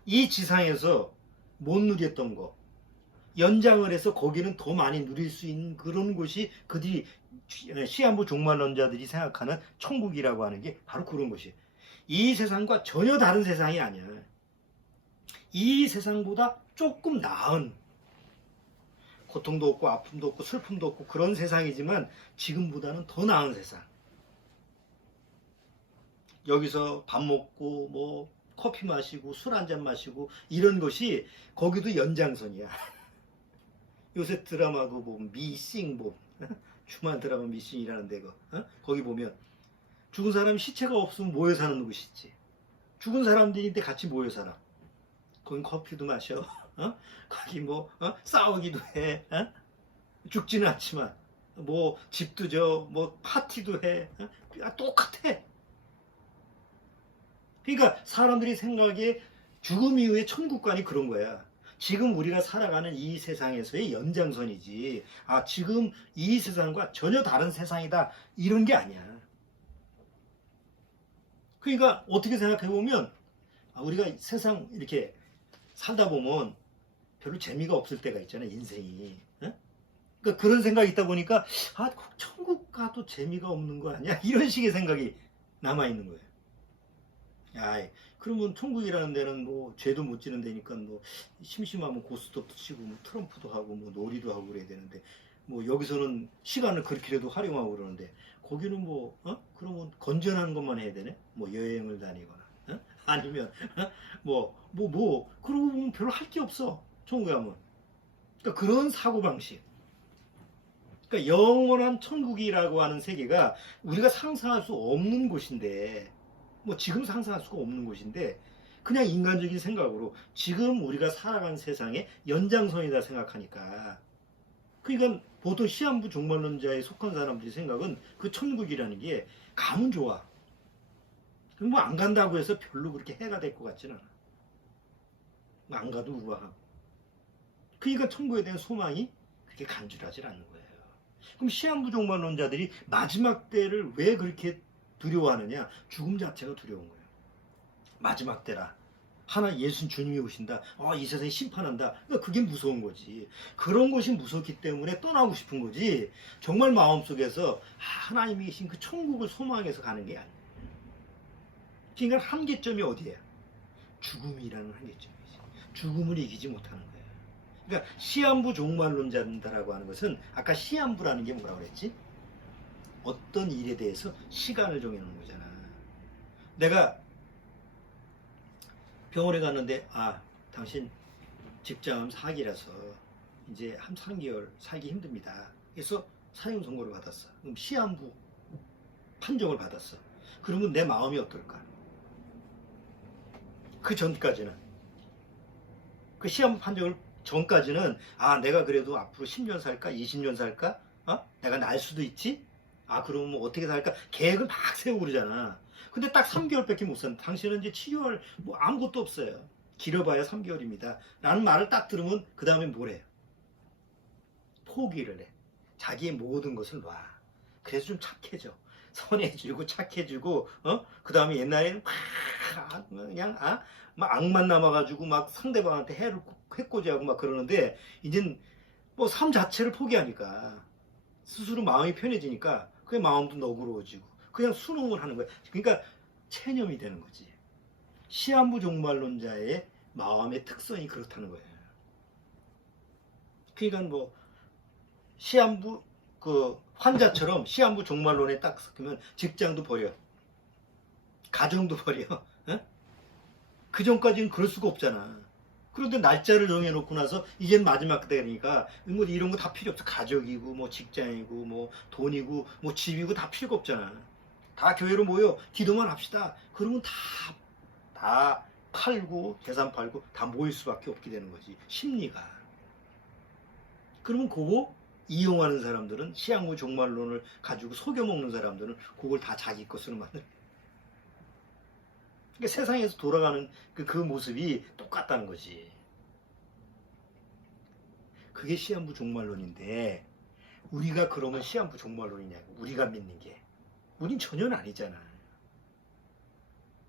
이 지상에서 못 누렸던 거 연장을 해서 거기는 더 많이 누릴 수 있는 그런 곳이 그들이 시한부 종말론자들이 생각하는 천국이라고 하는 게 바로 그런 것이에요. 이 세상과 전혀 다른 세상이 아니야. 이 세상보다 조금 나은, 고통도 없고 아픔도 없고 슬픔도 없고 그런 세상이지만 지금보다는 더 나은 세상. 여기서 밥 먹고 뭐 커피 마시고 술 한잔 마시고 이런 것이 거기도 연장선이야. 요새 드라마도 보면 미싱, 주말 드라마 미싱이라는 데가 거기 보면 죽은 사람 시체가 없으면 모여 사는 곳이 있지. 죽은 사람들인데 같이 모여 살아. 거긴 커피도 마셔. 거기 뭐 싸우기도 해. 죽지는 않지만 뭐 집도 져, 뭐 파티도 해. 똑같아. 그러니까 사람들이 생각에 죽음 이후의 천국관이 그런 거야. 지금 우리가 살아가는 이 세상에서의 연장선이지, 지금 이 세상과 전혀 다른 세상이다 이런 게 아니야. 그러니까 어떻게 생각해보면 우리가 세상 이렇게 살다 보면 별로 재미가 없을 때가 있잖아, 인생이. 그러니까 그런 생각이 있다 보니까 천국 가도 재미가 없는 거 아니야? 이런 식의 생각이 남아있는 거예요. 그러면 천국이라는 데는 뭐 죄도 못 지는 데니까 뭐 심심하면 고스톱도 치고 뭐 트럼프도 하고 뭐 놀이도 하고 그래야 되는데, 뭐 여기서는 시간을 그렇게라도 활용하고 그러는데 거기는 뭐 그러면 건전한 것만 해야 되네? 뭐 여행을 다니거나 아니면 그러고 보면 별로 할 게 없어, 천국에 가면. 그러니까 그런 사고방식. 그러니까 영원한 천국이라고 하는 세계가 우리가 상상할 수 없는 곳인데, 뭐 지금 상상할 수가 없는 곳인데, 그냥 인간적인 생각으로 지금 우리가 살아가는 세상의 연장선이다 생각하니까, 그러니까 보통 시한부 종말론자에 속한 사람들이 생각은 그 천국이라는 게 가면 좋아. 뭐 안 간다고 해서 별로 그렇게 해가 될 것 같지는 않아. 안 가도 우아하고. 그러니까 천국에 대한 소망이 그렇게 간절하지 않는 거예요. 그럼 시한부 종말론자들이 마지막 때를 왜 그렇게 두려워하느냐? 죽음 자체가 두려운 거예요. 마지막 때라. 하나 예수 주님이 오신다. 이 세상에 심판한다. 그러니까 그게 무서운 거지. 그런 것이 무섭기 때문에 떠나고 싶은 거지. 정말 마음속에서 하나님이 계신 그 천국을 소망해서 가는 게 아니에요. 그러니까 한계점이 어디예요? 죽음이라는 한계점이지. 죽음을 이기지 못하는 거예요. 그러니까 시한부 종말론자라고 하는 것은 아까 시한부라는 게 뭐라고 그랬지? 어떤 일에 대해서 시간을 정해놓는 거잖아. 내가 병원에 갔는데 당신 직장암 4기라서 이제 한 3개월 살기 힘듭니다. 그래서 사형 선고를 받았어. 그럼 시한부 판정을 받았어. 그러면 내 마음이 어떨까? 그 전까지는 그 시한부 판정을 전까지는 내가 그래도 앞으로 10년 살까 20년 살까 내가 날 수도 있지 그러면 뭐 어떻게 살까 계획을 막 세우고 그러잖아. 근데 딱 3개월밖에 못 산다. 당신은 이제 치료할 뭐 아무것도 없어요. 길어봐야 3개월입니다. 라는 말을 딱 들으면 그 다음에 뭘 해요? 포기를 해. 자기의 모든 것을 놔. 그래서 좀 착해져. 선해지고 착해지고 그 다음에 옛날에는 막 그냥 막 악만 남아가지고 막 상대방한테 해코지하고 막 그러는데 이젠 뭐 삶 자체를 포기하니까 스스로 마음이 편해지니까 그게 마음도 너그러워지고 그냥 순응을 하는 거야. 그러니까 체념이 되는 거지. 시한부 종말론자의 마음의 특성이 그렇다는 거예요. 그러니까 뭐 시한부 그 환자처럼 시한부 종말론에 딱 섞으면 직장도 버려, 가정도 버려. 그 전까지는 그럴 수가 없잖아. 그런데 날짜를 정해놓고 나서 이젠 마지막 때니까 뭐 이런 거 다 필요 없어. 가족이고 뭐 직장이고 뭐 돈이고 뭐 집이고 다 필요가 없잖아. 다 교회로 모여 기도만 합시다. 그러면 다 팔고 재산 팔고 다 모일 수밖에 없게 되는 거지. 심리가. 그러면 그거 이용하는 사람들은 시한부 종말론을 가지고 속여먹는 사람들은 그걸 다 자기 것으로 만들. 그러니까 세상에서 돌아가는 그 모습이 똑같다는 거지. 그게 시한부 종말론인데 우리가 그러면 시한부 종말론이냐고. 우리가 믿는 게. 우린 전혀 아니잖아.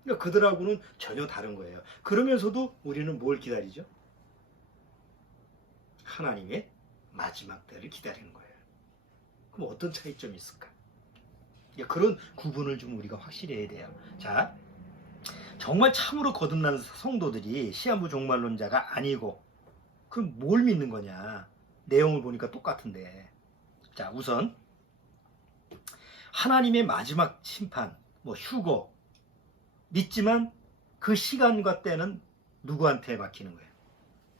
그러니까 그들하고는 전혀 다른 거예요. 그러면서도 우리는 뭘 기다리죠? 하나님의 마지막 때를 기다리는 거예요. 그럼 어떤 차이점이 있을까? 그런 구분을 좀 우리가 확실히 해야 돼요. 자, 정말 참으로 거듭난 성도들이 시한부 종말론자가 아니고 그럼 뭘 믿는 거냐? 내용을 보니까 똑같은데. 자, 우선 하나님의 마지막 심판, 뭐 휴거 믿지만 그 시간과 때는 누구한테 맡기는 거예요?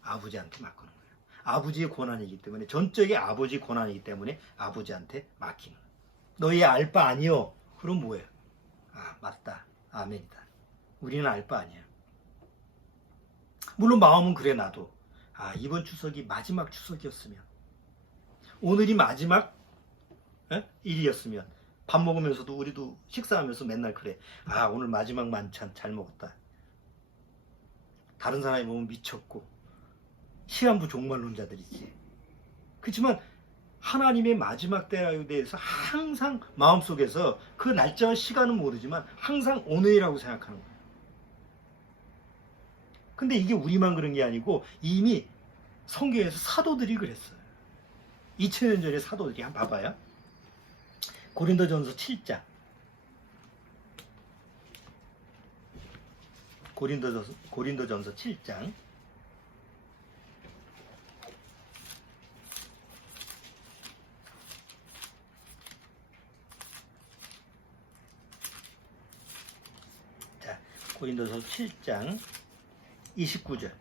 아버지한테 맡기는 거예요. 아버지의 권한이기 때문에, 전적인 아버지 권한이기 때문에 아버지한테 맡기는 거예요. 너희 알 바 아니요? 그럼 뭐예요? 맞다. 아멘이다. 우리는 알 바 아니야. 물론 마음은 그래. 나도 이번 추석이 마지막 추석이었으면, 오늘이 마지막 일이었으면, 밥 먹으면서도 우리도 식사하면서 맨날 그래. 오늘 마지막 만찬 잘 먹었다. 다른 사람이 보면 미쳤고 시한부 종말론자들이지. 그렇지만 하나님의 마지막 때에 대해서 항상 마음속에서 그 날짜와 시간은 모르지만 항상 오늘이라고 생각하는 거예요. 근데 이게 우리만 그런 게 아니고 이미 성경에서 사도들이 그랬어요. 2000년 전에 사도들이 한번 봐봐요. 고린도전서 7장. 고린도전서 7장. 자, 고린도전서 7장 29절.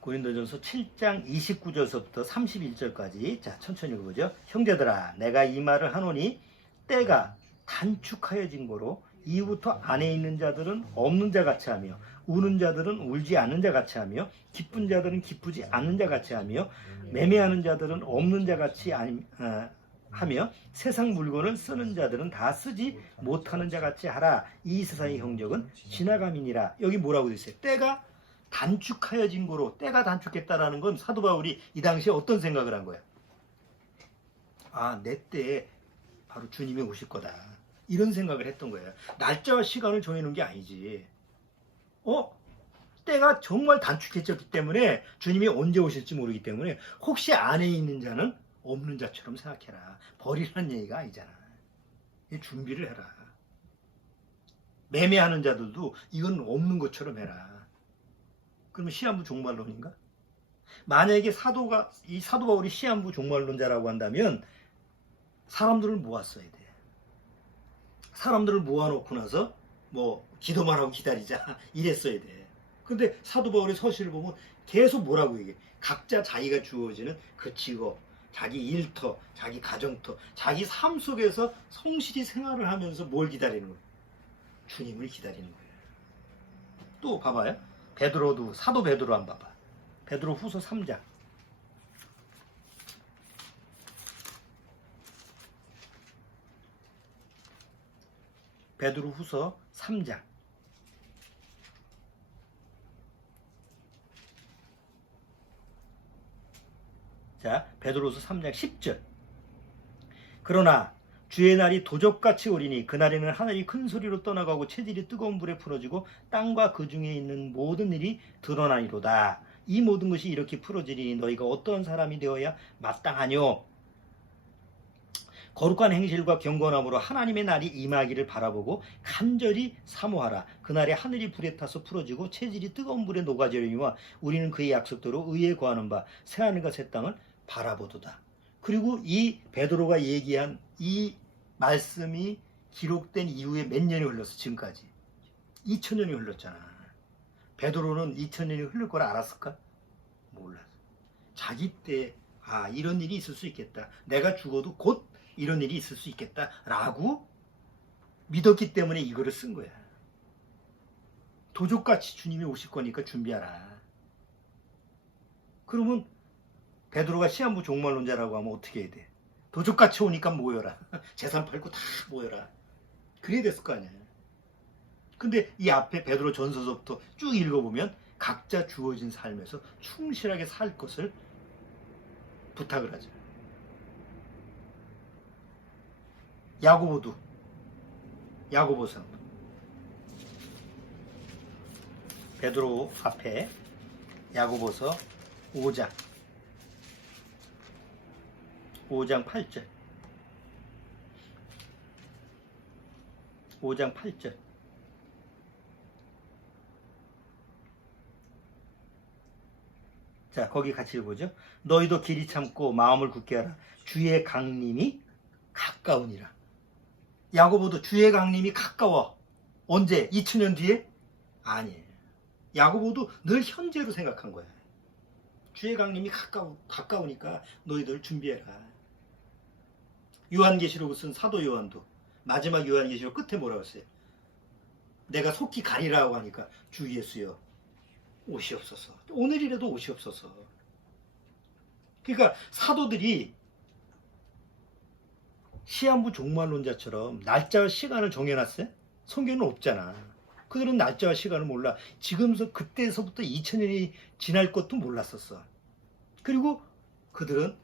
고린도전서 7장 29절서부터 31절까지. 자, 천천히 읽어보죠. 형제들아, 내가 이 말을 하노니 때가 단축하여진 거로 이후부터 안에 있는 자들은 없는 자 같이 하며 우는 자들은 울지 않는 자 같이 하며 기쁜 자들은 기쁘지 않는 자 같이 하며 매매하는 자들은 없는 자 같이 하며 세상 물건을 쓰는 자들은 다 쓰지 못하는 자 같이 하라. 이 세상의 형적은 지나감이니라. 여기 뭐라고 되어 있어요? 때가 단축하여진 거로 때가 단축했다라는 건 사도 바울이 이 당시에 어떤 생각을 한 거야? 아, 내 때에 바로 주님이 오실 거다. 이런 생각을 했던 거예요. 날짜와 시간을 정해놓은 게 아니지. 때가 정말 단축해졌기 때문에 주님이 언제 오실지 모르기 때문에 혹시 안에 있는 자는 없는 자처럼 생각해라. 버리라는 얘기가 아니잖아. 준비를 해라. 매매하는 자들도 이건 없는 것처럼 해라. 그러면 시한부 종말론인가? 만약에 이 사도 바울이 시한부 종말론자라고 한다면 사람들을 모았어야 돼. 사람들을 모아놓고 나서 뭐 기도만 하고 기다리자 이랬어야 돼. 근데 사도 바울의 서신을 보면 계속 뭐라고 얘기해? 각자 자기가 주어지는 그 직업, 자기 일터, 자기 가정터, 자기 삶 속에서 성실히 생활을 하면서 뭘 기다리는 거예요? 주님을 기다리는 거예요. 또 봐봐요. 베드로도, 사도 베드로 한번 봐봐. 베드로 후서 3장. 베드로 후서 3장. 자, 베드로서 3장 10절. 그러나 주의 날이 도적같이 오리니 그날에는 하늘이 큰 소리로 떠나가고 체질이 뜨거운 불에 풀어지고 땅과 그 중에 있는 모든 일이 드러나리로다. 이 모든 것이 이렇게 풀어지리니 너희가 어떤 사람이 되어야 마땅하뇨. 거룩한 행실과 경건함으로 하나님의 날이 임하기를 바라보고 간절히 사모하라. 그날에 하늘이 불에 타서 풀어지고 체질이 뜨거운 불에 녹아지려니와 우리는 그의 약속대로 의에 거하는 바 새하늘과 새 땅을 바라보도다. 그리고 이 베드로가 얘기한 이 말씀이 기록된 이후에 몇 년이 흘렀어? 지금까지 2000년이 흘렀잖아. 베드로는 2000년이 흘릴 걸 알았을까? 몰랐어. 자기 때 이런 일이 있을 수 있겠다. 내가 죽어도 곧 이런 일이 있을 수 있겠다 라고 믿었기 때문에 이거를 쓴 거야. 도적같이 주님이 오실 거니까 준비하라. 그러면 베드로가 시한부 종말론자라고 하면 어떻게 해야 돼? 도적같이 오니까 모여라. 재산 팔고 다 모여라. 그래야 됐을 거 아니야. 근데 이 앞에 베드로 전서서부터 쭉 읽어보면 각자 주어진 삶에서 충실하게 살 것을 부탁을 하죠. 야고보도 야고보서 베드로 앞에 야고보서 5장 8절 5장 8절 자, 거기 같이 읽어보죠. 너희도 길이 참고 마음을 굳게 하라. 주의 강림이 가까우니라. 야고보도 주의 강림이 가까워. 언제? 2000년 뒤에? 아니에요. 야고보도 늘 현재로 생각한 거야. 주의 강림이 가까우니까 너희들 준비해라. 요한계시록을 쓴 사도 요한도 마지막 요한계시록 끝에 뭐라고 했어요? 내가 속히 가리라고 하니까 주 예수여 오시옵소서. 오늘이라도 오시옵소서. 그러니까 사도들이 시한부 종말론자처럼 날짜와 시간을 정해놨어요? 성경은 없잖아. 그들은 날짜와 시간을 몰라. 지금서 그때서부터 2000년이 지날 것도 몰랐었어. 그리고 그들은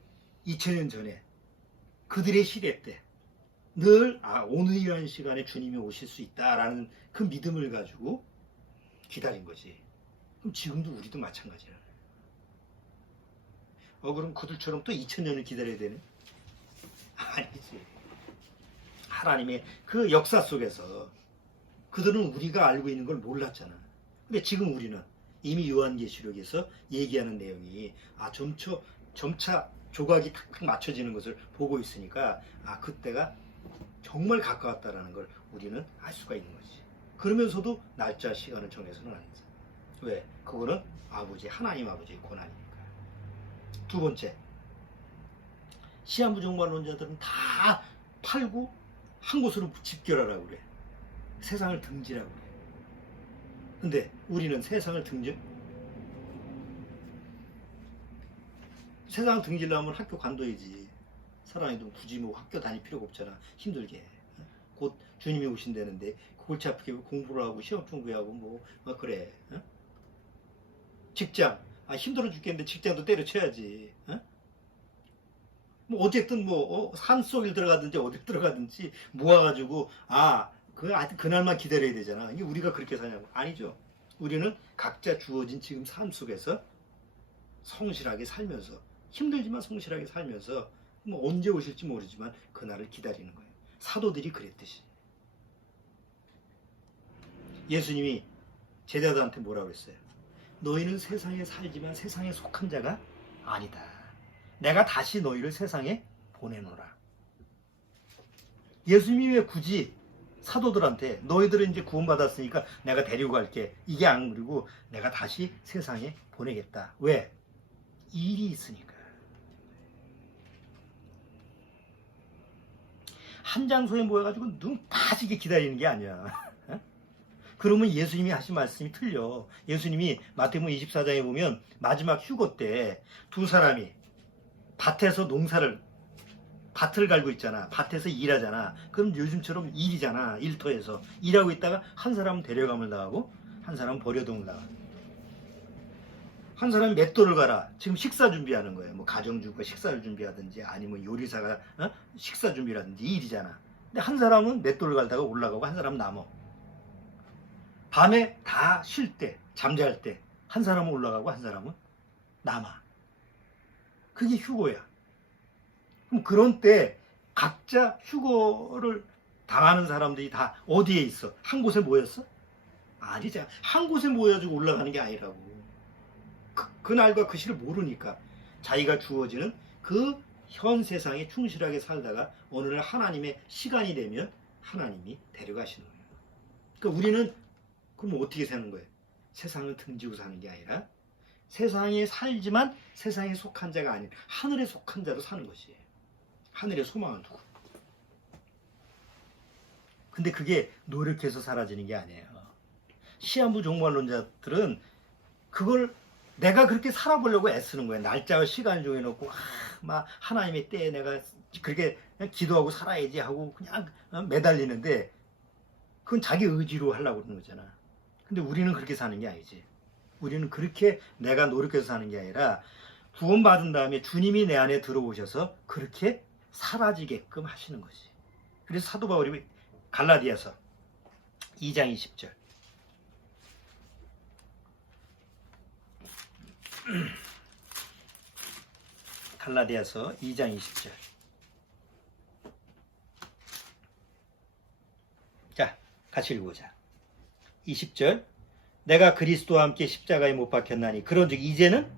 2000년 전에 그들의 시대 때 늘 오늘이라는 시간에 주님이 오실 수 있다라는 그 믿음을 가지고 기다린 거지. 그럼 지금도 우리도 마찬가지야. 그럼 그들처럼 또 2000년을 기다려야 되네? 아니지. 하나님의 그 역사 속에서 그들은 우리가 알고 있는 걸 몰랐잖아. 근데 지금 우리는 이미 요한계시록에서 얘기하는 내용이 점차 조각이 탁탁 맞춰지는 것을 보고 있으니까 그때가 정말 가까웠다라는 걸 우리는 알 수가 있는 거지. 그러면서도 날짜 시간을 정해서는 안 돼. 왜? 그거는 하나님 아버지의 권한이니까. 두 번째, 시한부 종말론자들은 다 팔고 한 곳으로 집결하라고 그래. 세상을 등지라고 그래. 근데 우리는 세상을 등지려면 학교 관둬야지. 사람이도 굳이 학교 다닐 필요가 없잖아. 힘들게. 곧 주님이 오신다는데 골치 아프게 공부를 하고 시험 준비하고 그래. 직장. 힘들어 죽겠는데 직장도 때려쳐야지. 어? 뭐 어쨌든 뭐 산속에 들어가든지 어디 들어가든지 모아가지고 그날만 기다려야 되잖아. 이게 우리가 그렇게 사냐고. 아니죠. 우리는 각자 주어진 지금 삶 속에서 성실하게 살면서, 힘들지만 성실하게 살면서 뭐 언제 오실지 모르지만 그날을 기다리는 거예요. 사도들이 그랬듯이. 예수님이 제자들한테 뭐라고 그랬어요? 너희는 세상에 살지만 세상에 속한 자가 아니다. 내가 다시 너희를 세상에 보내노라. 예수님이 왜 굳이 사도들한테 너희들은 이제 구원받았으니까 내가 데리고 갈게, 이게 안 그리고 내가 다시 세상에 보내겠다. 왜? 일이 있으니까. 한 장소에 모여가지고 눈 빠지게 기다리는 게 아니야. 그러면 예수님이 하신 말씀이 틀려. 예수님이 마태복음 24장에 보면 마지막 휴거 때 두 사람이 밭에서 밭을 갈고 있잖아. 밭에서 일하잖아. 그럼 요즘처럼 일이잖아. 일터에서 일하고 있다가 한 사람은 데려감을 당하고 한 사람은 버려동을 당하고, 한 사람은 맷돌을 가라. 지금 식사 준비하는 거예요. 뭐 가정주부가 식사를 준비하든지 아니면 요리사가 식사 준비라든지 일이잖아. 근데 한 사람은 맷돌을 갈다가 올라가고 한 사람은 남어. 밤에 다 쉴 때, 잠잘 때 한 사람은 올라가고 한 사람은 남아. 그게 휴거야. 그럼 그런 때 각자 휴거를 당하는 사람들이 다 어디에 있어? 한 곳에 모였어? 아니잖아. 한 곳에 모여가지고 올라가는 게 아니라고. 그날과 그 시를 모르니까 자기가 주어지는 그 현 세상에 충실하게 살다가 어느 날 하나님의 시간이 되면 하나님이 데려가시는 거예요. 그러니까 우리는 그럼 어떻게 사는 거예요? 세상을 등지고 사는 게 아니라 세상에 살지만 세상에 속한 자가 아닌 하늘에 속한 자로 사는 것이에요. 하늘의 소망을 두고. 근데 그게 노력해서 사라지는 게 아니에요. 시한부 종말론자들은 그걸 내가 그렇게 살아보려고 애쓰는 거예요. 날짜와 시간을 정해놓고 막 하나님의 때에 내가 그렇게 기도하고 살아야지 하고 그냥 매달리는데 그건 자기 의지로 하려고 그러는 거잖아. 근데 우리는 그렇게 사는 게 아니지. 우리는 그렇게 내가 노력해서 사는 게 아니라 구원받은 다음에 주님이 내 안에 들어오셔서 그렇게 사라지게끔 하시는 거지. 그래서 사도 바울이 갈라디아서 2장 20절 갈라디아서 2장 20절. 자, 같이 읽어보자. 20절. 내가 그리스도와 함께 십자가에 못 박혔나니 그런즉 이제는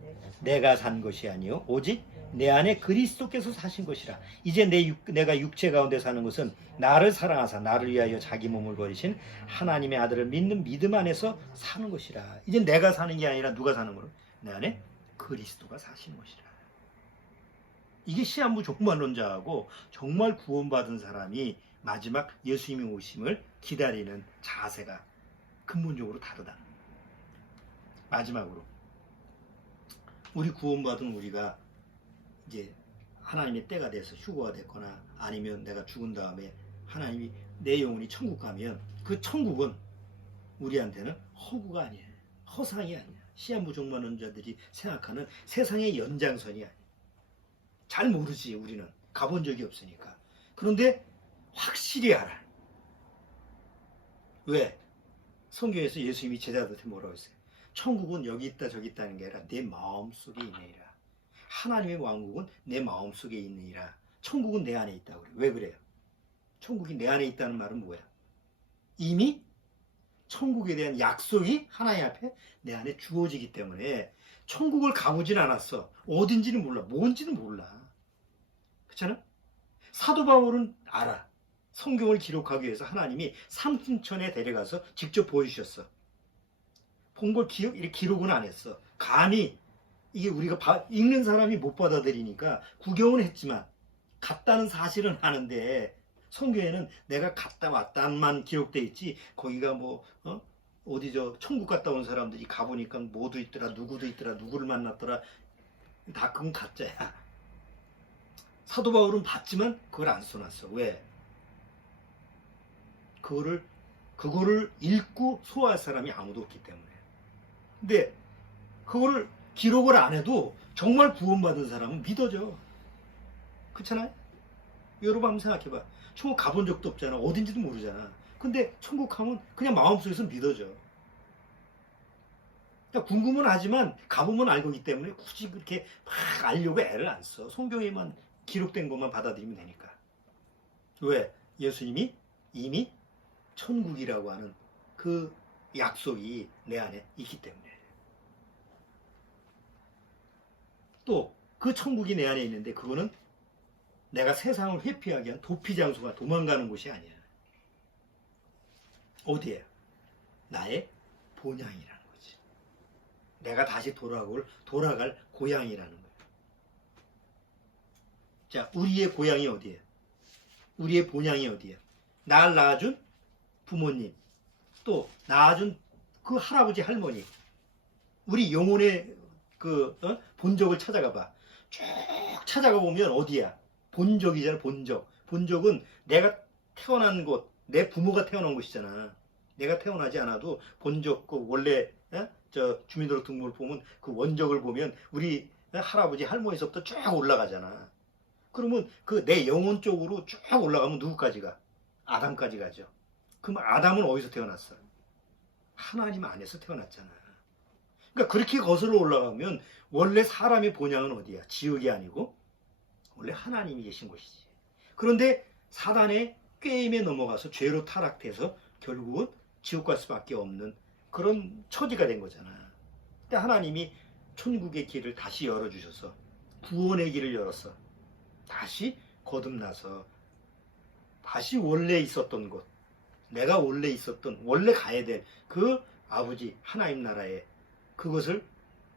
내가 산 것이 아니요 오직 내 안에 그리스도께서 사신 것이라. 이제 내가 육체 가운데 사는 것은 나를 사랑하사 나를 위하여 자기 몸을 버리신 하나님의 아들을 믿는 믿음 안에서 사는 것이라. 이제 내가 사는 게 아니라 누가 사는 거로? 내 안에 그리스도가 사시는 것이라. 이게 시한부 종말론자하고 정말 구원받은 사람이 마지막 예수님의 오심을 기다리는 자세가 근본적으로 다르다. 마지막으로 우리 구원받은 우리가 이제 하나님의 때가 돼서 휴거가 됐거나 아니면 내가 죽은 다음에 하나님이 내 영혼이 천국 가면 그 천국은 우리한테는 허구가 아니에요. 허상이 아니야. 시한부 종말론자들이 생각하는 세상의 연장선이 아니야. 잘 모르지. 우리는 가본 적이 없으니까. 그런데 확실히 알아. 왜? 성경에서 예수님이 제자들한테 뭐라고 했어요? 천국은 여기 있다 저기 있다는 게 아니라 내 마음속에 있느니라. 하나님의 왕국은 내 마음속에 있느니라. 천국은 내 안에 있다고 그래요. 왜 그래요? 천국이 내 안에 있다는 말은 뭐야? 이미 천국에 대한 약속이 하나님 앞에 내 안에 주어지기 때문에 천국을 가보진 않았어. 어딘지는 몰라. 뭔지는 몰라. 그렇잖아? 사도 바울은 알아. 성경을 기록하기 위해서 하나님이 삼순천에 데려가서 직접 보여주셨어. 본 걸 기록은 안 했어. 감히 이게 우리가 읽는 사람이 못 받아들이니까 구경은 했지만 갔다는 사실은 아는데 성경에는 내가 갔다 왔다만 기록돼 있지 거기가 뭐 어디 천국 갔다 온 사람들이 가보니까 뭐도 있더라 누구도 있더라 누구를 만났더라 다 그건 가짜야. 사도 바울은 봤지만 그걸 안 써놨어. 왜? 그거를 읽고 소화할 사람이 아무도 없기 때문에. 근데 그거를 기록을 안 해도 정말 구원받은 사람은 믿어져. 그렇잖아요? 여러분 한번 생각해봐. 천국 가본 적도 없잖아. 어딘지도 모르잖아. 근데 천국 가면 그냥 마음속에서 믿어져. 그러니까 궁금은 하지만 가보면 알고 있기 때문에 굳이 그렇게 막 알려고 애를 안 써. 성경에만 기록된 것만 받아들이면 되니까. 왜? 예수님이 이미 천국이라고 하는 그 약속이 내 안에 있기 때문에. 또 그 천국이 내 안에 있는데 그거는 내가 세상을 회피하기 위한 도피 장소가 도망가는 곳이 아니야. 어디에? 나의 본향이라는 거지. 내가 다시 돌아갈 고향이라는 거야. 자, 우리의 고향이 어디에? 우리의 본향이 어디에? 날 낳아준 부모님, 또 낳아준 그 할아버지 할머니, 우리 영혼의 그 본적을 찾아가봐. 쭉 찾아가 보면 어디야? 본적이잖아. 본적. 본적은 내가 태어난 곳, 내 부모가 태어난 곳이잖아. 내가 태어나지 않아도 본적, 그 원래 저 주민등록등본을 보면 그 원적을 보면 우리 할아버지 할머니서부터 쭉 올라가잖아. 그러면 그 내 영혼 쪽으로 쭉 올라가면 누구까지 가? 아담까지 가죠. 그럼 아담은 어디서 태어났어? 하나님 안에서 태어났잖아. 그러니까 그렇게 거슬러 올라가면 원래 사람의 본향은 어디야? 지옥이 아니고 원래 하나님이 계신 곳이지. 그런데 사단의 꾀임에 넘어가서 죄로 타락돼서 결국은 지옥 갈 수밖에 없는 그런 처지가 된 거잖아. 근데 하나님이 천국의 길을 다시 열어주셔서 구원의 길을 열었어. 다시 거듭나서 다시 원래 있었던 곳, 내가 원래 있었던, 원래 가야 될 그 아버지 하나님 나라에 그것을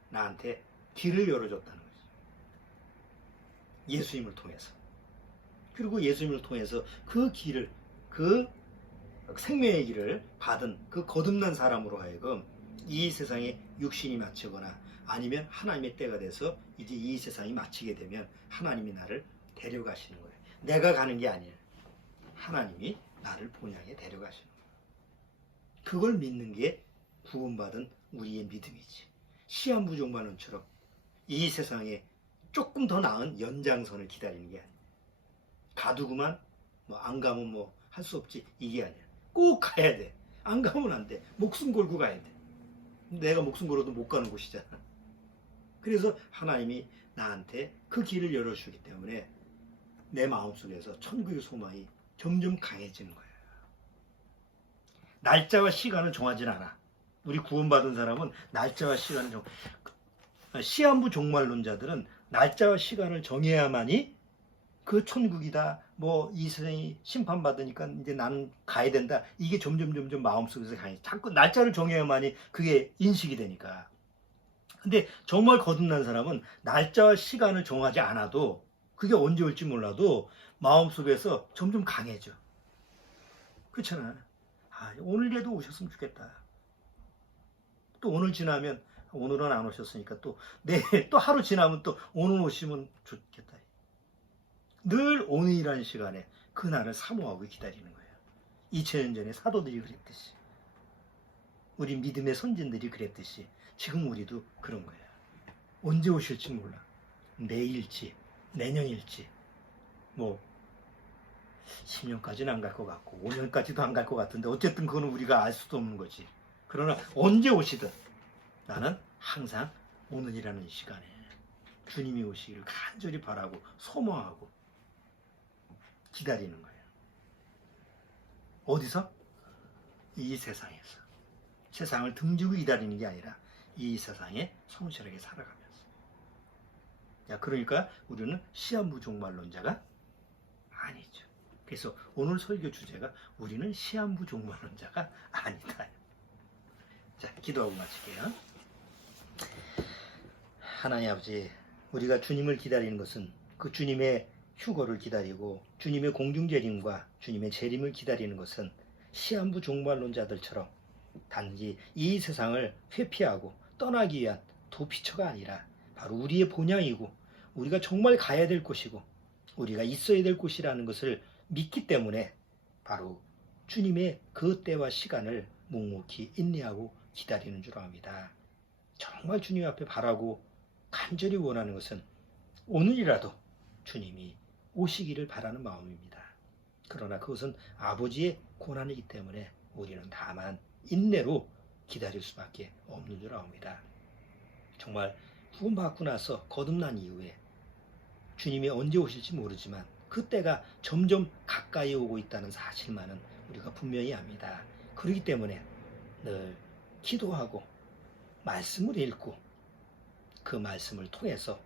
나한테 길을 열어줬다는 거지. 예수님을 통해서. 그리고 예수님을 통해서 그 길을, 그 생명의 길을 받은 그 거듭난 사람으로 하여금 이 세상에 육신이 마치거나 아니면 하나님의 때가 돼서 이제 이 세상이 마치게 되면 하나님이 나를 데려가시는 거예요. 내가 가는 게 아니에요. 하나님이 나를 본향에 데려가시는 거예요. 그걸 믿는 게 구원받은 우리의 믿음이지. 시한부 종말론처럼 이 세상에 조금 더 나은 연장선을 기다리는 게 아니야. 가두고만 뭐 안 가면 뭐 할 수 없지, 이게 아니야. 꼭 가야 돼. 안 가면 안 돼. 목숨 걸고 가야 돼. 내가 목숨 걸어도 못 가는 곳이잖아. 그래서 하나님이 나한테 그 길을 열어주기 때문에 내 마음속에서 천국의 소망이 점점 강해지는 거예요. 날짜와 시간을 정하진 않아. 우리 구원받은 사람은 날짜와 시간을 시한부 종말론자들은 날짜와 시간을 정해야만이 그 천국이다. 뭐 이 세상이 심판받으니까 이제 나는 가야 된다. 이게 점점 마음속에서 강해. 자꾸 날짜를 정해야만이 그게 인식이 되니까. 근데 정말 거듭난 사람은 날짜와 시간을 정하지 않아도 그게 언제 올지 몰라도 마음속에서 점점 강해져. 그렇잖아. 아, 오늘이라도 오셨으면 좋겠다. 또 오늘 지나면 오늘은 안 오셨으니까 또 내일 또 하루 지나면 또 오늘 오시면 좋겠다. 늘 오늘이라는 시간에 그날을 사모하고 기다리는 거예요. 2000년 전에 사도들이 그랬듯이, 우리 믿음의 선진들이 그랬듯이 지금 우리도 그런 거예요. 언제 오실지 몰라. 내일일지 내년일지 뭐 10년까지는 안 갈 것 같고 5년까지도 안 갈 것 같은데 어쨌든 그거는 우리가 알 수도 없는 거지. 그러나 언제 오시든 나는 항상 오늘이라는 시간에 주님이 오시기를 간절히 바라고 소망하고 기다리는 거예요. 어디서? 이 세상에서. 세상을 등지고 기다리는 게 아니라 이 세상에 성실하게 살아가면서. 야, 그러니까 우리는 시한부 종말론자가 아니죠. 그래서 오늘 설교 주제가 우리는 시한부 종말론자가 아니다. 자, 기도하고 마칠게요. 하나님 아버지, 우리가 주님을 기다리는 것은 그 주님의 휴거를 기다리고 주님의 공중재림과 주님의 재림을 기다리는 것은 시한부 종말론자들처럼 단지 이 세상을 회피하고 떠나기 위한 도피처가 아니라 바로 우리의 본향이고 우리가 정말 가야 될 곳이고 우리가 있어야 될 곳이라는 것을 믿기 때문에 바로 주님의 그 때와 시간을 묵묵히 인내하고 기다리는 줄 압니다. 정말 주님 앞에 바라고 간절히 원하는 것은 오늘이라도 주님이 오시기를 바라는 마음입니다. 그러나 그것은 아버지의 고난이기 때문에 우리는 다만 인내로 기다릴 수밖에 없는 줄 압니다. 정말 구원받고 나서 거듭난 이후에 주님이 언제 오실지 모르지만 그때가 점점 가까이 오고 있다는 사실만은 우리가 분명히 압니다. 그렇기 때문에 늘 기도하고 말씀을 읽고 그 말씀을 통해서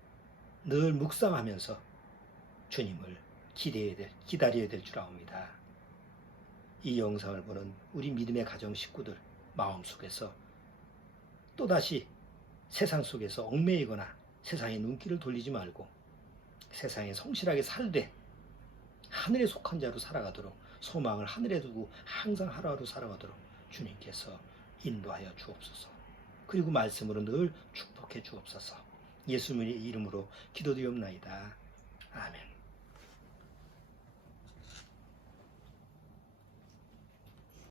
늘 묵상하면서 주님을 기다려야 될 줄 압니다. 이 영상을 보는 우리 믿음의 가정 식구들 마음속에서 또다시 세상 속에서 얽매이거나 세상의 눈길을 돌리지 말고 세상에 성실하게 살되 하늘에 속한 자로 살아가도록 소망을 하늘에 두고 항상 하루하루 살아가도록 주님께서 인도하여 주옵소서. 그리고 말씀으로 늘 축복해 주옵소서. 예수님의 이름으로 기도드리옵나이다. 아멘.